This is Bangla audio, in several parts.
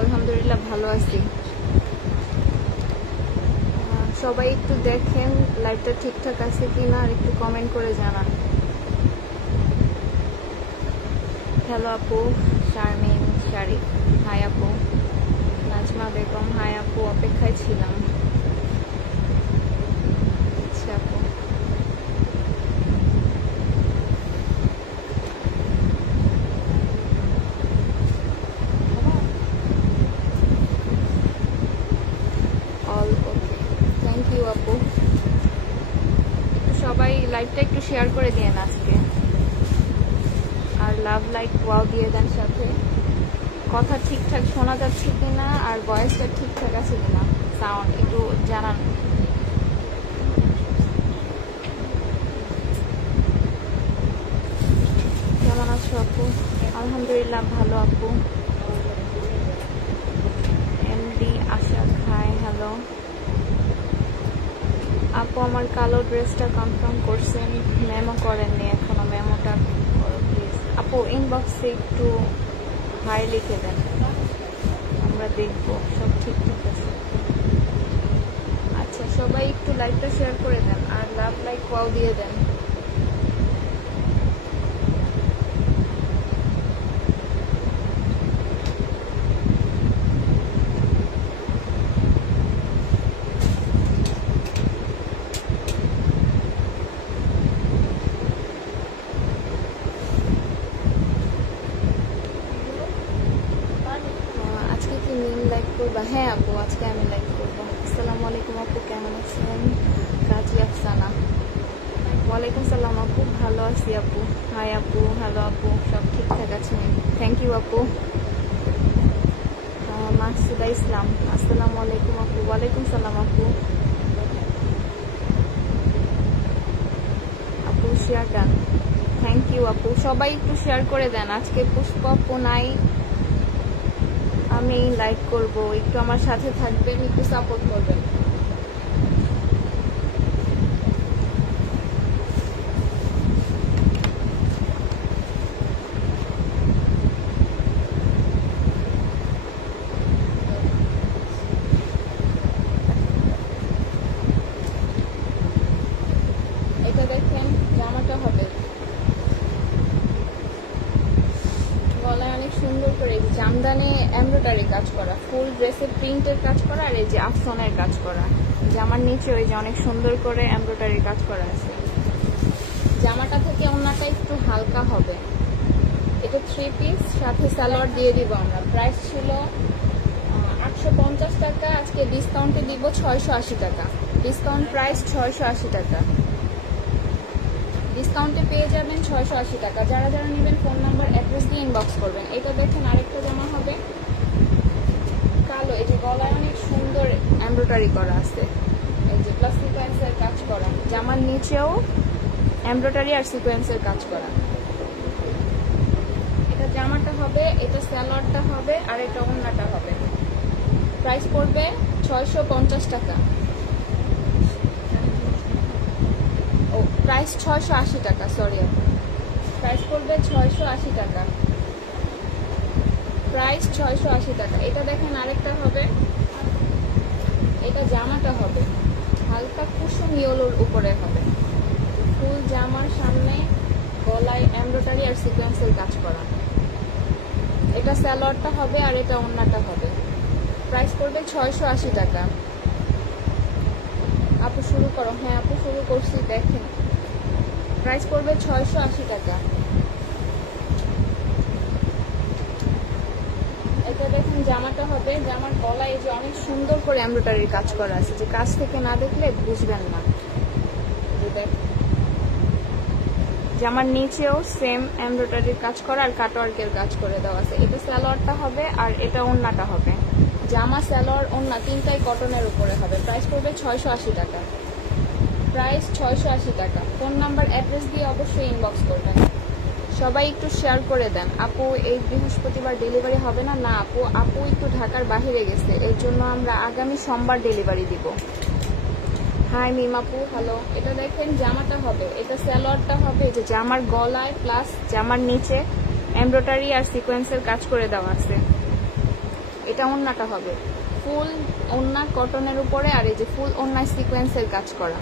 আলহামদুলিল্লাহ ভালো আছি। সবাই একটু দেখেন লাইভটা ঠিকঠাক আছে কিনা আর একটু কমেন্ট করে জানান। হ্যালো আপু, শারমিন শারিক হাই আপু, নাজমা বেগম হাই আপু, অপেক্ষায় ছিলাম। আচ্ছা আপু, অল ওকে, থ্যাংক ইউ আপু। একটু সবাই লাইভটা একটু শেয়ার করে দিন আজকে, আর লাভ লাইক ওয়াও দিয়ে দেন। সাথে কথা ঠিকঠাক শোনা যাচ্ছে কিনা আর ভয়েসটা ঠিকঠাক আছে কিনা সাউন্ড একটু জানান। কেমন আছো আপু? আলহামদুলিল্লাহ ভালো আপু। এমডি আশা খায় হ্যালো আপু, আমার কালো ড্রেসটা কনফার্ম করছেন, মেমো করেননি এখনো, মেমোটা করো প্লিজ আপু। ইনবক্সে একটু হাই লিখে দেন, আমরা দেখবো সব ঠিকঠাক আছে। আচ্ছা, সবাই একটু লাইভটা শেয়ার করে দেন আর লাভ লাইক ওয়াও দিয়ে দেন। আজকে কি মিম লাইক করবা? হ্যাঁ আপু, আজকে আমি লাইক করবো। আসসালামু আলাইকুম আপু, কেমন আছেন? কাজী আফসানা ওয়ালাইকুম সালাম আপু, ভালো আছি আপু। হাই আপু, হ্যালো আপু, সব ঠিকঠাক আছে? থ্যাংক ইউ আপু। মাহসুদা ইসলাম আসসালামু আলাইকুম আপু। ওয়ালাইকুম সালাম আপু। আপু শেয়ার ডান, থ্যাংক ইউ আপু। সবাই একটু শেয়ার করে দেন। আজকে পুষ্প আপু নাই, আমি লাইক করব, একটু আমার সাথে থাকবেন, একটু সাপোর্ট করবেন। এটা দেখেন, জামাটা হবে গলায় অনেক সুন্দর করে জামদানি এমব্রয়ডারি কাজ করা, ফুল ড্রেসে প্রিন্টের কাজ করা, আর এই যে আফসনের কাজ করা। জামার নিচে ওই যে অনেক সুন্দর করে এমব্রয়ডারি কাজ করা আছে। জামাটা থেকে ওড়নাটা একটু হালকা হবে। এটা 3 পিস, সাথে সালোয়ার দিয়ে দিব আমরা। প্রাইস ছিল 850 টাকা, আজকে ডিসকাউন্টে দিব 680 টাকা। ডিসকাউন্ট প্রাইস 680 টাকা, ডিসকাউন্টে পেয়ে যাবেন 680 টাকা। যারা যারা নেবেন ফোন নাম্বার অ্যাড্রেস দিয়ে ইনবক্স করবেন। এটা দেখেন আরেকটা জামা হবে কালো, এই যে গলায় অনেক সুন্দর এমব্রয়ডারি করা আছে, এই যে প্লাস সিকোয়েন্সের কাজ করা। জামার নিচেও এমব্রয়ডারি আর সিকোয়েন্সের কাজ করা। এটা জামাটা হবে, এটা সালোয়ারটা হবে, আর এটা ওড়নাটা হবে। প্রাইস পড়বে 650 টাকা। ও প্রাইস 680 টাকা, সরি আপু, প্রাইস পড়বে 680 টাকা। প্রাইস 680 টাকা। এটা দেখেন আরেকটা হবে, এটা জামাটা হবে হালকা কুসুম ইয়েলোর উপরে হবে, ফুল জামার সামনে গলায় এমব্রয়ডারি আর সিকোয়েন্সের কাজ করা। এটা সালোয়ারটা হবে আর এটা ওড়নাটা হবে। প্রাইস পড়বে 680 টাকা। আপু শুরু করো। হ্যাঁ আপু, শুরু করছি, দেখেন প্রাইস পড়বে 680 টাকা। এটা দেখেন জামাটা হবে, জামার গলায় যে অনেক সুন্দর করে এমব্রয়ডারির কাজ করা আছে, যে কাছ থেকে না দেখলে বুঝবেন না। জামার নিচেও সেম এমব্রয়ডারির কাজ করা আর কাটওয়ার্কের কাজ করে দেওয়া আছে। এটা সালোয়ারটা হবে আর এটা ওড়নাটা হবে। জামা, সালোয়ার, ওড়না তিনটাই কটনের উপরে হবে। প্রাইস পড়বে 680 টাকা। প্রাইস 680 টাকা। ফোন নাম্বার অ্যাড্রেস দিয়ে অবশ্যই ইনবক্স করবেন। সবাই একটু শেয়ার করে দেন। আপু এই বৃহস্পতিবার ডেলিভারি হবে না? না আপু, আপু একটু ঢাকার বাইরে গেছে, এর জন্য আমরা আগামী সোমবার ডেলিভারি দিব। হাই মিম আপু, হ্যালো। এটা দেখেন জামাটা হবে, এটা সালোয়ারটা হবে, যে জামার গলায় প্লাস জামার নিচে এমব্রয়ডারি আর সিকোয়েন্সের কাজ করে দেওয়া আছে। এটা ওন্নাটা হবে, ফুল ওন্না কটনের উপরে, আর এই যে ফুল ওন্নায় সিকোয়েন্সের কাজ করা।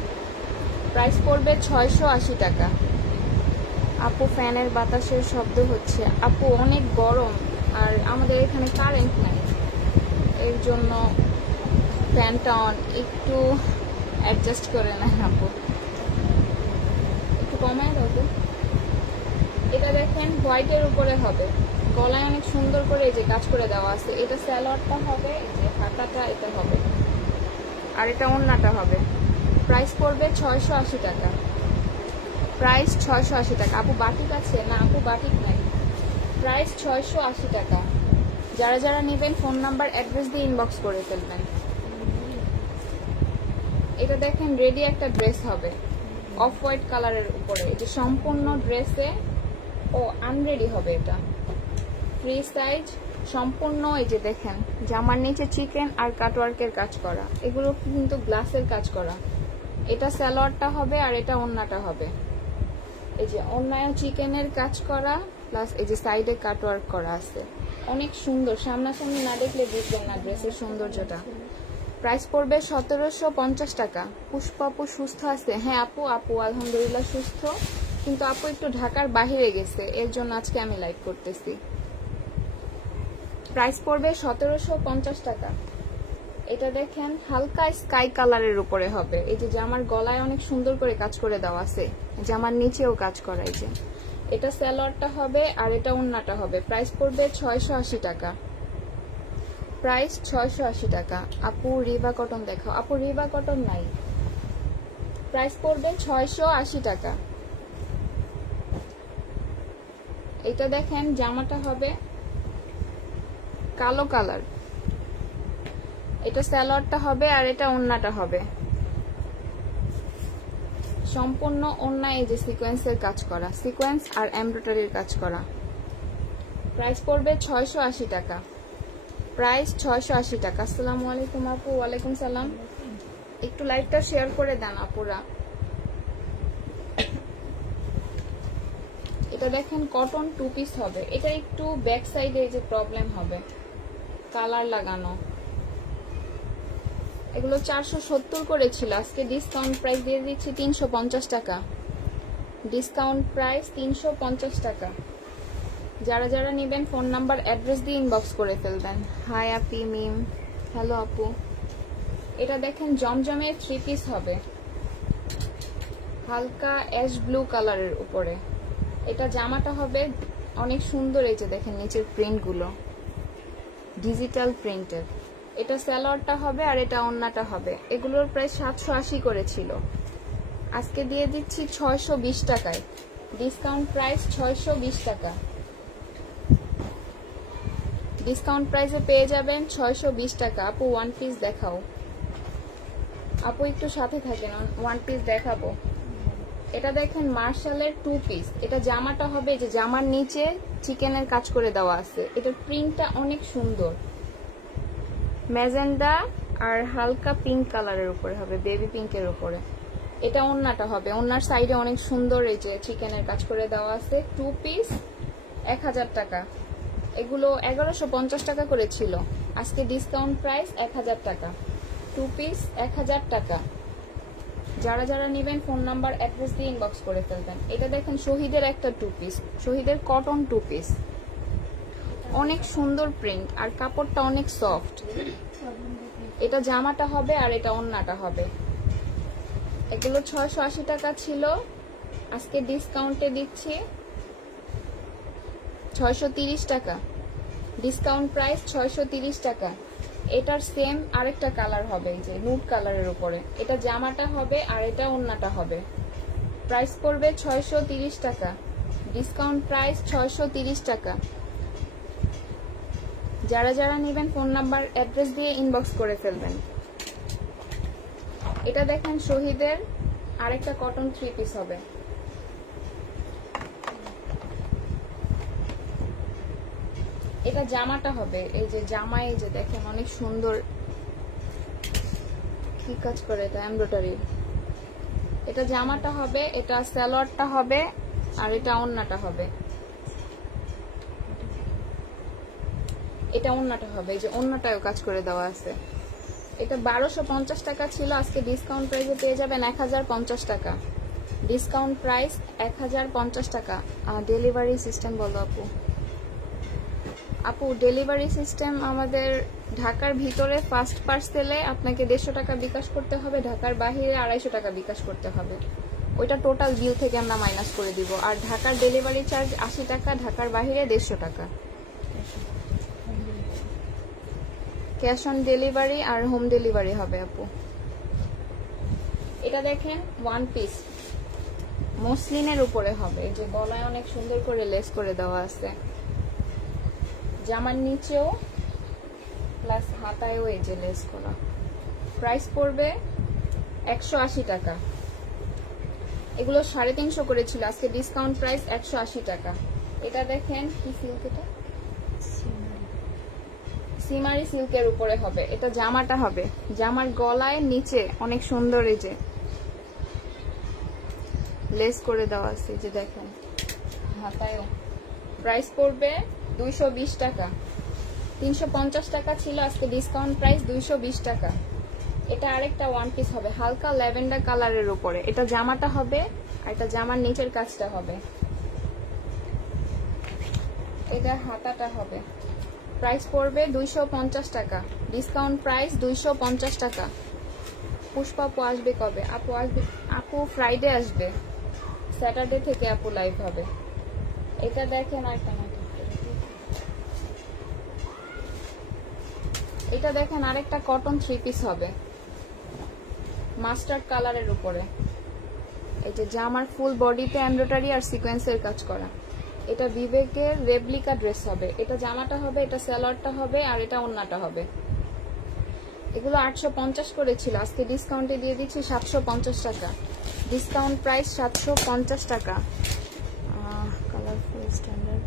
প্রাইস পড়বে 680 টাকা। আপু ফ্যানের বাতাসের শব্দ হচ্ছে। আপু অনেক গরম, আর আমাদের এখানে কারেন্ট নাই, এর জন্য ফ্যানটা অন, একটু অ্যাডজাস্ট করে নেন আপু, একটু কমায় দাও তো। এটা দেখেন হোয়াইটের উপরে হবে, গলায় অনেক সুন্দর করে এই যে কাজ করে দেওয়া আছে। এটা স্যালোয়ারটা হবে, এই যে হাতাটা এটা হবে, আর এটা ওন্নাটা হবে। প্রাইস পড়বে 680 টাকা। প্রাইস 680 টাকা। আপু বাটিক আছে? না আপু বাটিক নাই। প্রাইস 680 টাকা। যারা যারা নেবেন ফোন নাম্বার অ্যাড্রেস দিয়ে ইনবক্স করে ফেলবেন। এটা দেখেন রেডি একটা ড্রেস হবে অফ হোয়াইট কালারের উপরে, এই যে সম্পূর্ণ ড্রেসে ও আনরেডি হবে। এটা ফ্রি সাইজ সম্পূর্ণ, এই যে দেখেন জামার নিচে চিকেন আর কাটওয়ার্কের কাজ করা, এগুলো কিন্তু গ্লাসের কাজ করা। এটা সালোয়ারটা হবে আর এটা ওন্নাটা হবে। এই যে ওন্নায় চিকেনের কাজ করা প্লাস এই যে সাইডে কাটওয়ার্ক করা আছে, অনেক সুন্দর। সামনাসামনি না দেখলে বুঝবেন না ড্রেসের সৌন্দর্যটা। প্রাইস পড়বে 1750 টাকা। পুষ্পা আপু সুস্থ আছে? হ্যাঁ আপু, আপু আলহামদুলিল্লাহ সুস্থ, কিন্তু আপু একটু ঢাকার বাহিরে গেছে, এর জন্য আজকে আমি লাইভ করতেছি। প্রাইস পড়বে 1750 টাকা। এটা দেখেন হালকা স্কাই কালারের উপরে হবে, এই যে জামার গলায় অনেক সুন্দর করে কাজ করে দেওয়া আছে, জামার নিচেও কাজ করা। এই যে এটা সালোয়ারটা হবে আর এটা ওন্নাটা হবে। প্রাইস পড়বে 680 টাকা। প্রাইস 680 টাকা। আপু রিবা কটন দেখাও। আপু রিবা কটন নাই। প্রাইস পড়বে 680 টাকা। এটা দেখেন জামাটা হবে কালো কালার, এটা সালোয়ারটা হবে আর এটা ওন্নাটা হবে। সম্পূর্ণ ওন্না এই যে সিকোয়েন্সের কাজ করা, সিকোয়েন্স আর এমব্রয়ডারির কাজ করা। প্রাইস পড়বে 680 টাকা। প্রাইস 680 টাকা। আসসালামু আলাইকুম আপু। ওয়ালাইকুম সালাম। একটু লাইভটা শেয়ার করে দেন আপুরা। এটা দেখেন কটন টু পিস হবে, এটা একটু ব্যাক সাইডে যে প্রবলেম হবে কালার লাগানো। এগুলো 470 করে ছিল, আজকে ডিসকাউন্ট প্রাইস দিয়ে দিচ্ছি 350 টাকা। ডিসকাউন্ট প্রাইস 350 টাকা। যারা যারা নেবেন ফোন নাম্বার অ্যাড্রেস দিয়ে ইনবক্স করে ফেলবেন। হাই আপি মিম, হ্যালো আপু। এটা দেখেন জমজমের 3 পিস হবে, হালকা অ্যাশ ব্লু কালারের উপরে। এটা জামাটা হবে অনেক সুন্দর, এই যে দেখেন নিচের প্রিন্টগুলো ডিজিটাল প্রিন্টের। এটা সালোয়ারটা হবে আর এটা ওন্নাটা হবে। এগুলোর প্রাইস 780 করে ছিল, আজকে দিয়ে দিচ্ছি 620 টাকায়। ডিসকাউন্ট প্রাইস 620 টাকা। ডিসকাউন্ট প্রাইসে পেয়ে যাবেন 620 টাকা। আপু ওয়ান পিস দেখাও। আপু একটু সাথে থাকেন, ওয়ান পিস দেখাবো। এটা দেখেন মার্শালের 2 পিস। এটা জামাটা হবে যে জামার নিচে চিকেনের কাজ করে দেওয়া আছে, এটার প্রিন্টটা অনেক সুন্দর, ম্যাজেন্ডা আর হালকা পিঙ্ক কালারের উপরে হবে, বেবি পিঙ্কের উপরে। এটা ওন্নাটা হবে, ওন্নার সাইডে অনেক সুন্দর এই যে চিকেনের কাজ করে দেওয়া আছে। 2 পিস 1000 টাকা। এগুলো 1150 টাকা করে ছিল, আজকে ডিসকাউন্ট প্রাইস 1000 টাকা। 2 পিস 1000 টাকা। যারা যারা নেবেন ফোন নাম্বার অ্যাড্রেস দিয়ে ইনবক্স করে ফেলবেন। এটা দেখেন শহীদের একটা 2 পিস, শহীদের কটন 2 পিস, অনেক সুন্দর প্রিন্ট আর কাপড়টা অনেক সফট। এটা জামাটা হবে আর এটা ওন্নাটা হবে। এগুলো 680 টাকা ছিল, আজকে ডিসকাউন্টে দিচ্ছি 630 টাকা। ডিসকাউন্ট প্রাইস 630 টাকা। এটার সেম আরেকটা কালার হবে, এই যে নুড কালারের উপরে। এটা জামাটা হবে আর এটা ওন্নাটা হবে। প্রাইস পড়বে 630 টাকা। ডিসকাউন্ট প্রাইস 630 টাকা। যারা যারা নেবেন ফোন নাম্বার অ্যাড্রেস দিয়ে ইনবক্স করে ফেলবেন। এটা দেখেন শহীদের আরেকটা কটন 3 পিস হবে। এটা জামাটা হবে, এই যে জামা, এই যে দেখেন অনেক সুন্দর কি কাজ করে, এটা এমব্রয়ডারি। এটা জামাটা হবে, এটা সালোয়ারটা হবে আর এটা ওন্নাটা হবে। এটা ওন্নাটা হবে, এই যে ওন্নাটাও কাজ করে দেওয়া আছে। এটা 1250 টাকা ছিল, আজকে ডিসকাউন্ট প্রাইসে পেয়ে যাবেন 1050 টাকা। ডিসকাউন্ট প্রাইস 1050 টাকা। ডেলিভারি সিস্টেম বলো আপু। আপু ডেলিভারি সিস্টেম আমাদের ঢাকার ভিতরে ফার্স্ট পার্সেলে আপনাকে 150 টাকা বিকাশ করতে হবে, ঢাকার বাহিরে 250 টাকা বিকাশ করতে হবে। ওইটা টোটাল বিল থেকে আমরা মাইনাস করে দিব। আর ঢাকার ডেলিভারি চার্জ 80 টাকা, ঢাকার বাহিরে 150 টাকা। ক্যাশ অন ডেলিভারি আর হোম ডেলিভারি হবে আপু। এটা দেখেন ওয়ান পিস মসলিনের উপরে হবে, যে গলায় অনেক সুন্দর করে লেস করে দেওয়া আছে, জামার নিচেও প্লাস হাতায়ও এই যে লেস করা। প্রাইস পড়বে 180 টাকা। এগুলো 350 করে ছিল, আজকে ডিসকাউন্ট প্রাইস 180 টাকা। এটা দেখেন কি সিল্ক, এটা সিমারি সিল্কের উপরে হবে। এটা জামাটা হবে, জামার গলায় নিচে অনেক সুন্দর এই যে লেস করে দেওয়া আছে, যে দেখেন হাতায়ও। প্রাইস পড়বে 220 টাকা। 350 টাকা ছিল, আজকে ডিসকাউন্ট প্রাইস 220 টাকা। এটা আরেকটা ওয়ান পিস হবে হালকা ল্যাভেন্ডার কালারের উপরে। এটা জামাটা হবে আর এটা জামার নিচের কাজটা হবে, এটা হাতাটা হবে। প্রাইস পড়বে 250 টাকা। ডিসকাউন্ট প্রাইস 250 টাকা। পুষ্পা আপু আসবে কবে? আপু আসবে, আপু ফ্রাইডে আসবে, স্যাটারডে থেকে আপু লাইভ হবে। এটা দেখেন আরেকটা, এটা দেখেন আরেকটা কটন 3 পিস হবে মাস্টার্ড কালারের উপরে। এই যে জামার ফুল বডিতে এমব্রয়ডারি আর সিকোয়েন্সের কাজ করা। এটা বিবেকের রেপ্লিকা ড্রেস হবে। এটা জামাটা হবে, এটা সালোয়ারটা হবে আর এটা ওন্নাটা হবে। এগুলো 850 করে ছিল, আজকে ডিসকাউন্টে দিয়ে দিচ্ছি 750 টাকা। ডিসকাউন্ট প্রাইস 750 টাকা। কালারফুল স্ট্যান্ডার্ড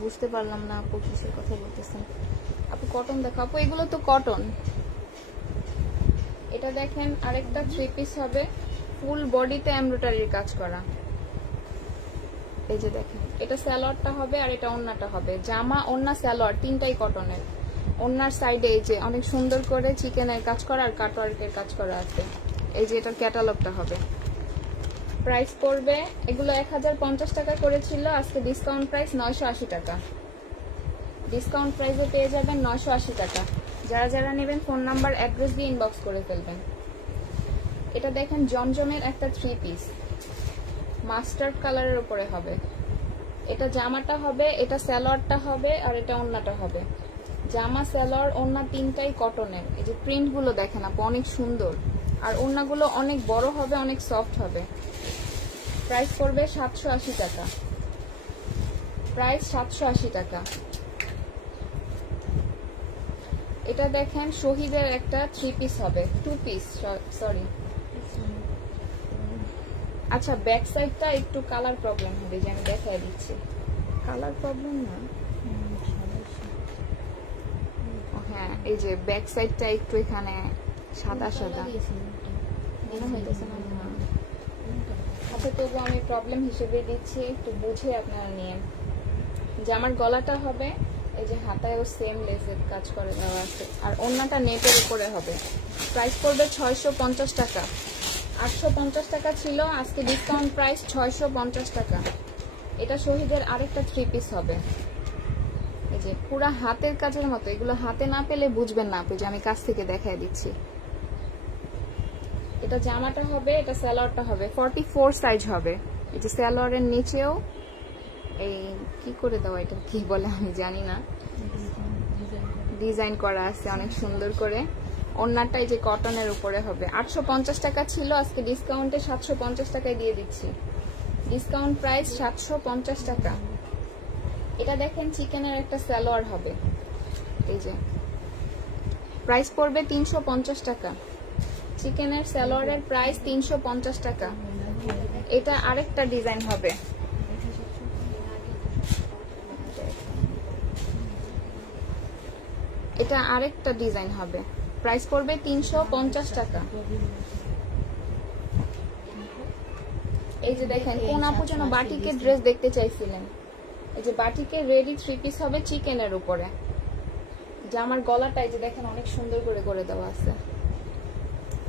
বুঝতে পারলাম না আপু কিসের কথা বলতেছেন। আপু কটন দেখো আপু, এগুলো তো কটন। এটা দেখেন আরেকটা 3 পিস হবে ফুল বডিতে এমব্রয়ডারির কাজ করা। এই যে দেখেন এটা সালোয়ারটা হবে আর এটা ওন্নাটা হবে। জামা ওন্না সালোয়ার তিনটাই কটনের। ওন্নার সাইডে এই যে অনেক সুন্দর করে চিকেনের কাজ করা আর কাটওয়ার্কের কাজ করা আছে। এই যে এটার ক্যাটালগটা হবে। প্রাইস পড়বে, এগুলো 1050 টাকা করেছিল, আজকে ডিসকাউন্ট প্রাইস 980 টাকা। ডিসকাউন্ট প্রাইসে পেয়ে যাবেন 980 টাকা। যারা যারা নেবেন ফোন নাম্বার অ্যাড্রেস দিয়ে ইনবক্স করে ফেলবেন। এটা দেখেন জমজমের একটা 3 পিস মাস্টার্ড কালারের উপরে হবে। এটা জামাটা হবে, এটা সালোয়ারটা হবে আর এটা ওন্নাটা হবে। জামা সালোয়ার ওন্না তিনটাই কটনের। এই যে প্রিন্ট গুলো দেখেন আপু অনেক সুন্দর, আর ওন্নাগুলো অনেক বড় হবে, অনেক সফট হবে। প্রাইস পড়বে 780 টাকা। প্রাইস 780 টাকা। এটা দেখেন শহীদের একটা 3 পিস হবে, 2 পিস সরি। আচ্ছা ব্যাক সাইডটা একটু কালার প্রবলেম হবে, যে আমি দেখাই দিচ্ছি। কালার প্রবলেম না, হ্যাঁ এই যে ব্যাক সাইডটা একটু এখানে সাদা সাদা মনে হইতেছে না। আচ্ছা তবু আমি প্রবলেম হিসেবে দিচ্ছি, একটু বুঝে আপনারা নিয়ে। জামার গলাটা হবে এই যে হাতায়ও সেম লেসের কাজ করে দেওয়া আছে, আর ওন্নাটা নেটের উপরে হবে। প্রাইস পড়বে 650 টাকা। 850 টাকা ছিল, আজকে ডিসকাউন্ট প্রাইস 650 টাকা। এটা শহীদের আরেকটা 3 পিস হবে। এই যে পুরা হাতের কাজের মতো, এগুলো হাতে না পেলে বুঝবেন না আপু, যে আমি কাছ থেকে দেখাই দিচ্ছি। এটা জামাটা হবে, এটা সালোয়ারটা হবে, 44 সাইজ হবে। এই যে সালোয়ারের নিচেও এই কি করে দেওয়া, এটা কি বলে আমি জানি না, ডিজাইন করা আছে অনেক সুন্দর করে। ওন্নাটা এই যে কটনের উপরে হবে। 850 টাকা ছিল, আজকে ডিসকাউন্টে 750 টাকায় দিয়ে দিচ্ছি। ডিসকাউন্ট প্রাইস 750 টাকা। এটা দেখেন চিকেনের একটা সালোয়ার হবে, এই যে প্রাইস পড়বে 350 টাকা। চিকেনের সালোয়ারের প্রাইস 350 টাকা। এটা আরেকটা ডিজাইন হবে, এটা আরেকটা ডিজাইন হবে। প্রাইস পড়বে 350 টাকা। এই যে দেখেন কোন আপু যেন বাটিকের ড্রেস দেখতে চাইছিলেন, এই যে বাটিকে রেডি 3 পিস হবে চিকেনের উপরে। জামার গলাটা এই যে দেখেন অনেক সুন্দর করে করে দেওয়া আছে,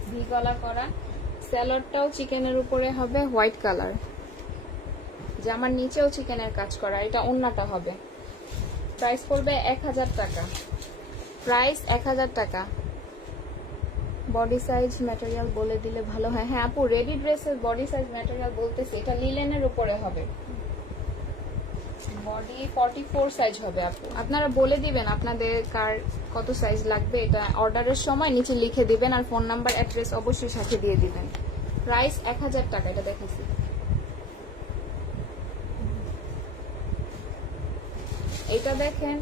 ভি গলা করা। স্যালোয়ারটাও চিকেনের উপরে হবে হোয়াইট কালার, জামার নিচেও চিকেনের কাজ করা। এটা ওন্নাটা হবে। প্রাইস পড়বে 1000 টাকা। প্রাইস 1000 টাকা। বডি সাইজ ম্যাটেরিয়াল বলে দিলে ভালো হয়। হ্যাঁ আপু, রেডি ড্রেসের বডি সাইজ ম্যাটেরিয়াল বলতেছি, এটা লিলেনের উপরে হবে। বডি 44 সাইজ হবে আপু। আপনারা বলে দিবেন আপনাদের কার কত সাইজ লাগবে, এটা অর্ডারের সময় নিচে লিখে দিবেন আর ফোন নাম্বার অ্যাড্রেস অবশ্যই সাথে দিয়ে দিবেন। প্রাইস 1000 টাকা। এটা দেখেছি। এটা দেখেন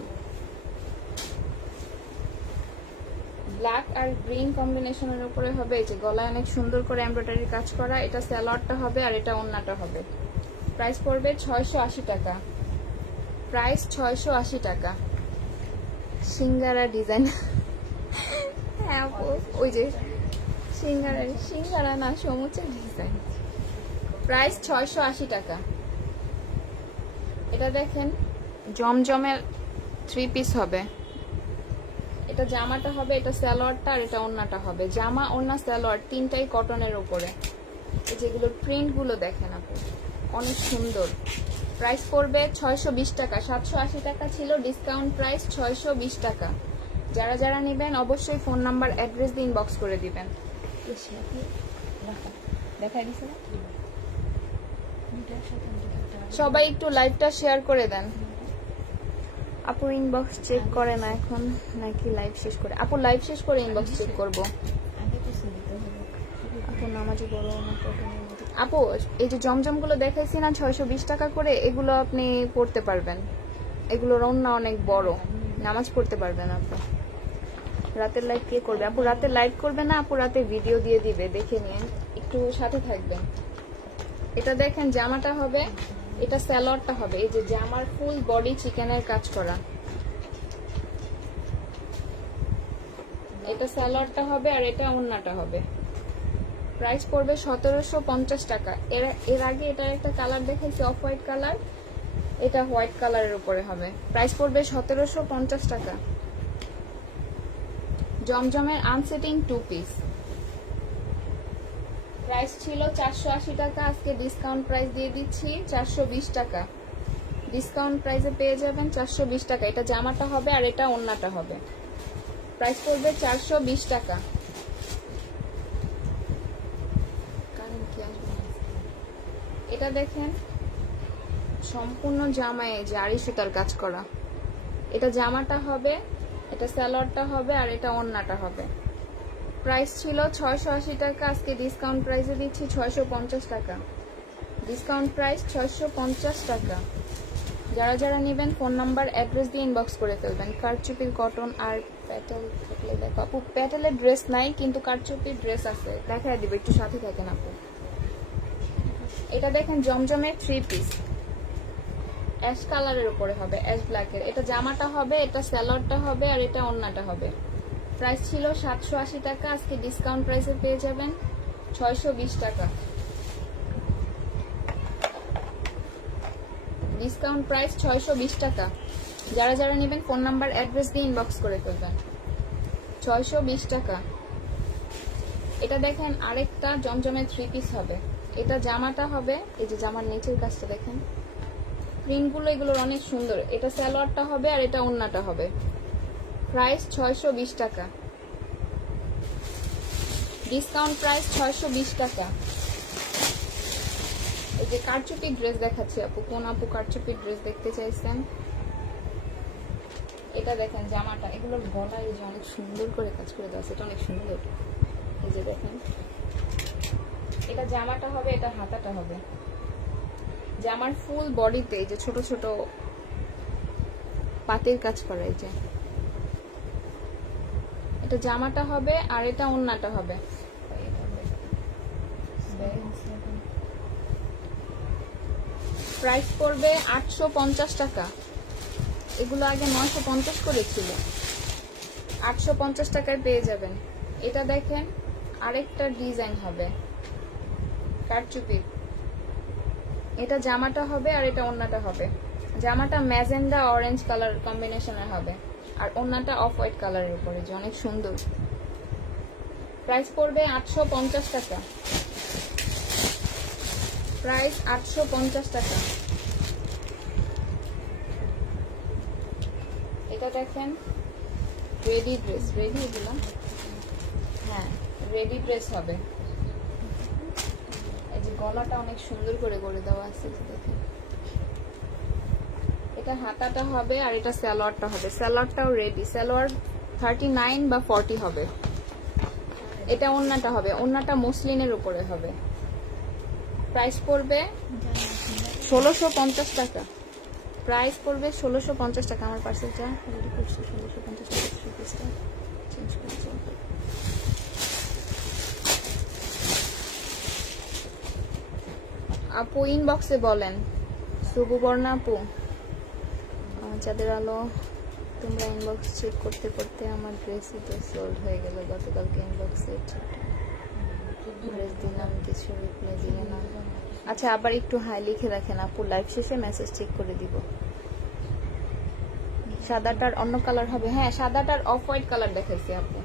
ব্ল্যাক আর গ্রিন কম্বিনেশনের উপরে হবে। এই যে গলায় অনেক সুন্দর করে এমব্রয়ডারি কাজ করা। এটা সালোয়ারটা হবে আর এটা ওন্নাটা হবে। প্রাইস পড়বে 680 টাকা। প্রাইস 680 টাকা। সিঙ্গারা ডিজাইন। হ্যাঁ আপু, ওই যে সিঙ্গারা না, সমুচের ডিজাইন। প্রাইস 680 টাকা। এটা দেখেন জমজমের 3 পিস হবে। এটা জামাটা হবে, এটা সালোয়ারটা আর এটা ওন্নাটা হবে। জামা ওন্না সালোয়ার তিনটাই কটনের উপরে। এই যেগুলো প্রিন্ট গুলো দেখেন আপু, অনেক সুন্দর। প্রাইস পড়বে 620 টাকা। 780 টাকা ছিল, ডিসকাউন্ট প্রাইস 620 টাকা। যারা যারা নেবেন অবশ্যই ফোন নাম্বার অ্যাড্রেস দিয়ে ইনবক্স করে দিবেন। সবাই একটু লাইভটা শেয়ার করে দেন। আপু ইনবক্স চেক করে না এখন নাকি লাইভ শেষ করে? আপু লাইভ শেষ করে ইনবক্স চেক করব। আপু নামাজে বড় না। আপু এই যে জমজম গুলো দেখাইছি না 620 টাকা করে, এগুলো আপনি পড়তে পারবেন। এগুলো ওন্না অনেক বড়, নামাজ পড়তে পারবেন আপু। রাতের লাইভ কে করবে? আপু রাতে লাইভ করবে না, আপু রাতে ভিডিও দিয়ে দিবে, দেখে নিন, একটু সাথে থাকবেন। এটা দেখেন জামাটা হবে, এটা সালোয়ারটা হবে। এই যে জামার ফুল বডি চিকেনের কাজ করা। এটা সালোয়ারটা হবে আর এটা ওন্নাটা হবে। প্রাইস পড়বে 1750 টাকা। এর আগে এটা একটা কালার দেখাইছি অফ হোয়াইট কালার, এটা হোয়াইট কালারের উপরে হবে। প্রাইস পড়বে 1750 টাকা। জমজমের আনসেটিং 2 পিস। প্রাইস ছিল 480 টাকা, আজকে ডিসকাউন্ট প্রাইস দিয়ে দিচ্ছি 420 টাকা। ডিসকাউন্ট প্রাইসে পেয়ে যাবেন 420 টাকা। এটা জামাটা হবে আর এটা ওন্নাটা হবে। প্রাইস পড়বে 420 টাকা। এটা দেখেন সম্পূর্ণ জামায় জারি সুতার কাজ করা। এটা জামাটা হবে, এটা সালোয়ারটা হবে আর এটা ওন্নাটা হবে। প্রাইস ছিল 680 টাকা, আজকে ডিসকাউন্ট প্রাইসে দিচ্ছি 650 টাকা। ডিসকাউন্ট প্রাইস 650 টাকা। যারা যারা নেবেন ফোন নাম্বার অ্যাড্রেস দিয়ে ইনবক্স করে ফেলবেন। কারচুপির কটন আর প্যাটেল থাকলে দেখো আপু। প্যাটেলের ড্রেস নাই কিন্তু কারচুপির ড্রেস আছে, দেখায় দিব, একটু সাথে থাকেন আপু। এটা দেখেন জমজমের 3 পিস, অ্যাশ কালারের উপরে হবে, অ্যাশ ব্ল্যাকের। এটা জামাটা হবে, এটা সালোয়ারটা হবে আর এটা ওন্নাটা হবে। প্রাইস ছিল 780 টাকা, আজকে ডিসকাউন্ট প্রাইসে পেয়ে যাবেন 620 টাকা। ডিসকাউন্ট প্রাইস 620 টাকা। যারা যারা নেবেন ফোন নাম্বার অ্যাড্রেস দিয়ে ইনবক্স করে ফেলবেন। 620 টাকা। এটা দেখেন আরেকটা জমজমের 3 পিস হবে। এটা জামাটা হবে, এই যে জামার নিচের কাজটা দেখেন, প্রিন্টগুলো এগুলোর অনেক সুন্দর। এটা সালোয়ারটা হবে আর এটা ওন্নাটা হবে। প্রাইস 620 টাকা। ডিসকাউন্ট প্রাইস 620 টাকা। এই যে কারচুপি ড্রেস দেখাচ্ছি আপু, কোন আপু কারচুপি ড্রেস দেখতে চাইছেন? এটা দেখেন জামাটা, এগুলোর গলায় এই যে অনেক সুন্দর করে কাজ করে দেওয়া আছে, এটা অনেক সুন্দর। এই যে দেখেন এটা জামাটা হবে, এটা হাতাটা হবে। জামার ফুল বডিতে এই যে ছোট ছোট পাতের কাজ করা। এই যে এটা জামাটা হবে আর এটা ওন্নাটা হবে। প্রাইস পড়বে 850 টাকা। এগুলো আগে 950 করে ছিল, 850 টাকায় পেয়ে যাবেন। এটা দেখেন আরেকটা ডিজাইন হবে কারচুপির। এটা জামাটা হবে আর এটা ওন্নাটা হবে। জামাটা ম্যাজেন্ডা অরেঞ্জ কালার কম্বিনেশনের হবে আর ওন্নাটা অফ হোয়াইট কালারের উপরে, যে অনেক সুন্দর। প্রাইস পড়বে 850 টাকা, প্রাইস 850 টাকা। এটা দেখেন রেডি ড্রেস, রেডি দিলাম, হ্যাঁ রেডি ড্রেস হবে। এই যে গলাটা অনেক সুন্দর করে দেওয়া আছে, দেখেন। এটা হাতাটা হবে আর এটা সালোয়ারটা হবে, সালোয়ারটাও রেডি, সালোয়ার 39 বা 40 হবে। এটা ওন্নাটা হবে, ওন্নাটা মসলিনের উপরে হবে। প্রাইস পড়বে 1650 টাকা, প্রাইস পড়বে 1650 টাকা। আমার পার্সেলটা রেডি করছি 1650 টাকা, পিসটা চেঞ্জ করে চলবে। আপু ইনবক্সে বলেন, সুবর্ণা আপু, চাঁদের আলো, তোমরা ইনবক্স চেক করতে করতে আমার ড্রেসই তো সোল্ড হয়ে গেল। গতকালকে ইনবক্সে ড্রেস দিলাম, কিছু রিপ্লাই দিলে না। আচ্ছা আবার একটু হাই লিখে রাখেন আপু, লাইভ শেষে মেসেজ চেক করে দিব। সাদাটার অন্য কালার হবে, হ্যাঁ সাদাটার অফ হোয়াইট কালার দেখাইছি আপু।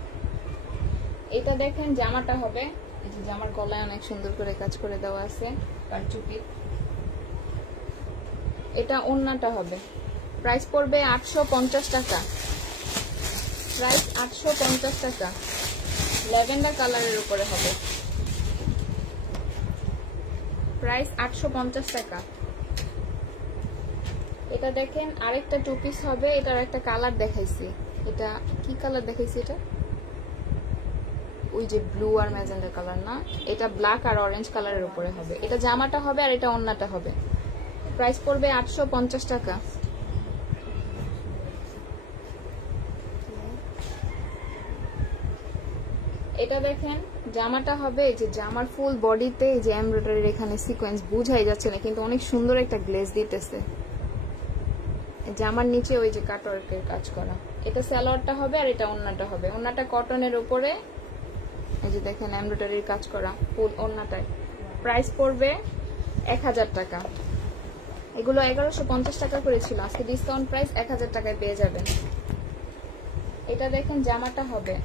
এটা দেখেন জামাটা হবে, এই যে জামার গলায় অনেক সুন্দর করে কাজ করে দেওয়া আছে কারচুপি। এটা ওন্নাটা হবে, প্রাইস পড়বে 850 টাকা, প্রাইস 850 টাকা। ল্যাভেন্ডার কালারের উপরে হবে, প্রাইস 850 টাকা। এটা দেখেন আরেকটা টু পিস হবে, এটার একটা কালার দেখাইছি, এটা কি কালার দেখাইছি, এটা ওই যে ব্লু আর ম্যাজেন্ডা কালার না, এটা ব্ল্যাক আর অরেঞ্জ কালারের উপরে হবে। এটা জামাটা হবে আর এটা ওন্নাটা হবে। প্রাইস পড়বে 850 টাকা। এটা দেখেন জামাটা হবে, যে জামার ফুল বডিতে যে এমব্রয়ডারির এখানে সিকোয়েন্স বুঝাই যাচ্ছে না, কিন্তু অনেক সুন্দর একটা গ্লেজ দিতেছে। জামার নিচে ওই যে কাটওয়ার্কের কাজ করা। এটা সালোয়ারটা হবে আর এটা ওন্নাটা হবে। ওন্নাটা কটনের উপরে এই যে দেখেন এমব্রয়ডারির কাজ করা ফুল ওন্নাটায়। প্রাইস পড়বে 1000 টাকা। এগুলো 1150 টাকা করে ছিল, আজকে ডিসকাউন্ট প্রাইস 1000 টাকায় পেয়ে যাবেন। এটা দেখেন জামাটা হবে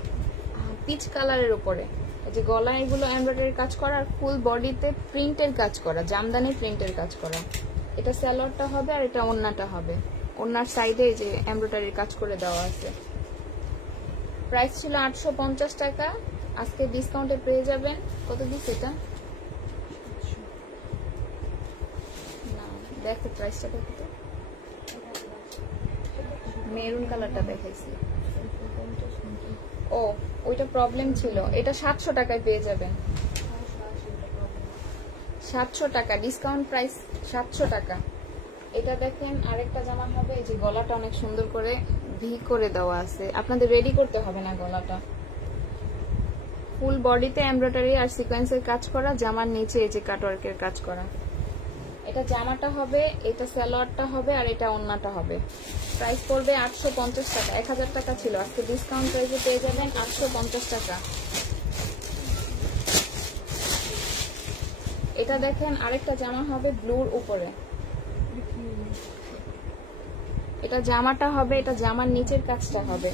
পিচ কালারের উপরে, এই যে গলা এগুলো এমব্রয়ডারির কাজ করা আর ফুল বডিতে প্রিন্টের কাজ করা, জামদানি প্রিন্টের কাজ করা। এটা সালোয়ারটা হবে আর এটা ওন্নাটা হবে। ওন্নার সাইডে এই যে এমব্রয়ডারির কাজ করে দেওয়া আছে। প্রাইস ছিল 850 টাকা, আজকে ডিসকাউন্টে পেয়ে যাবেন। কত দিচ্ছে এটা? না দেখো প্রাইসটা কত, মেরুন কালারটা দেখাইছি। ও ওইটা প্রবলেম ছিল, এটা 700 টাকায় পেয়ে যাবেন। 700 টাকা ডিসকাউন্ট প্রাইস, 700 টাকা। এটা দেখেন আরেকটা জামা হবে, এই যে গলাটা অনেক সুন্দর করে ভি করে দেওয়া আছে, আপনাদের রেডি করতে হবে না গলাটা। ফুল বডিতে এমব্রয়ডারি আর সিকোয়েন্সের কাজ করা, জামার নিচে এই যে কাটওয়ার্কের কাজ করা। এটা জামাটা হবে, এটা সালোয়ারটা হবে আর এটা ওন্নাটা হবে। প্রাইস পড়বে 850 টাকা। 1000 টাকা ছিল, আজকে ডিসকাউন্ট প্রাইসে পেয়ে যাবেন 850 টাকা। এটা দেখেন আরেকটা জামা হবে ব্লুর উপরে, এটা জামাটা হবে, এটা জামার নিচের কাজটা হবে।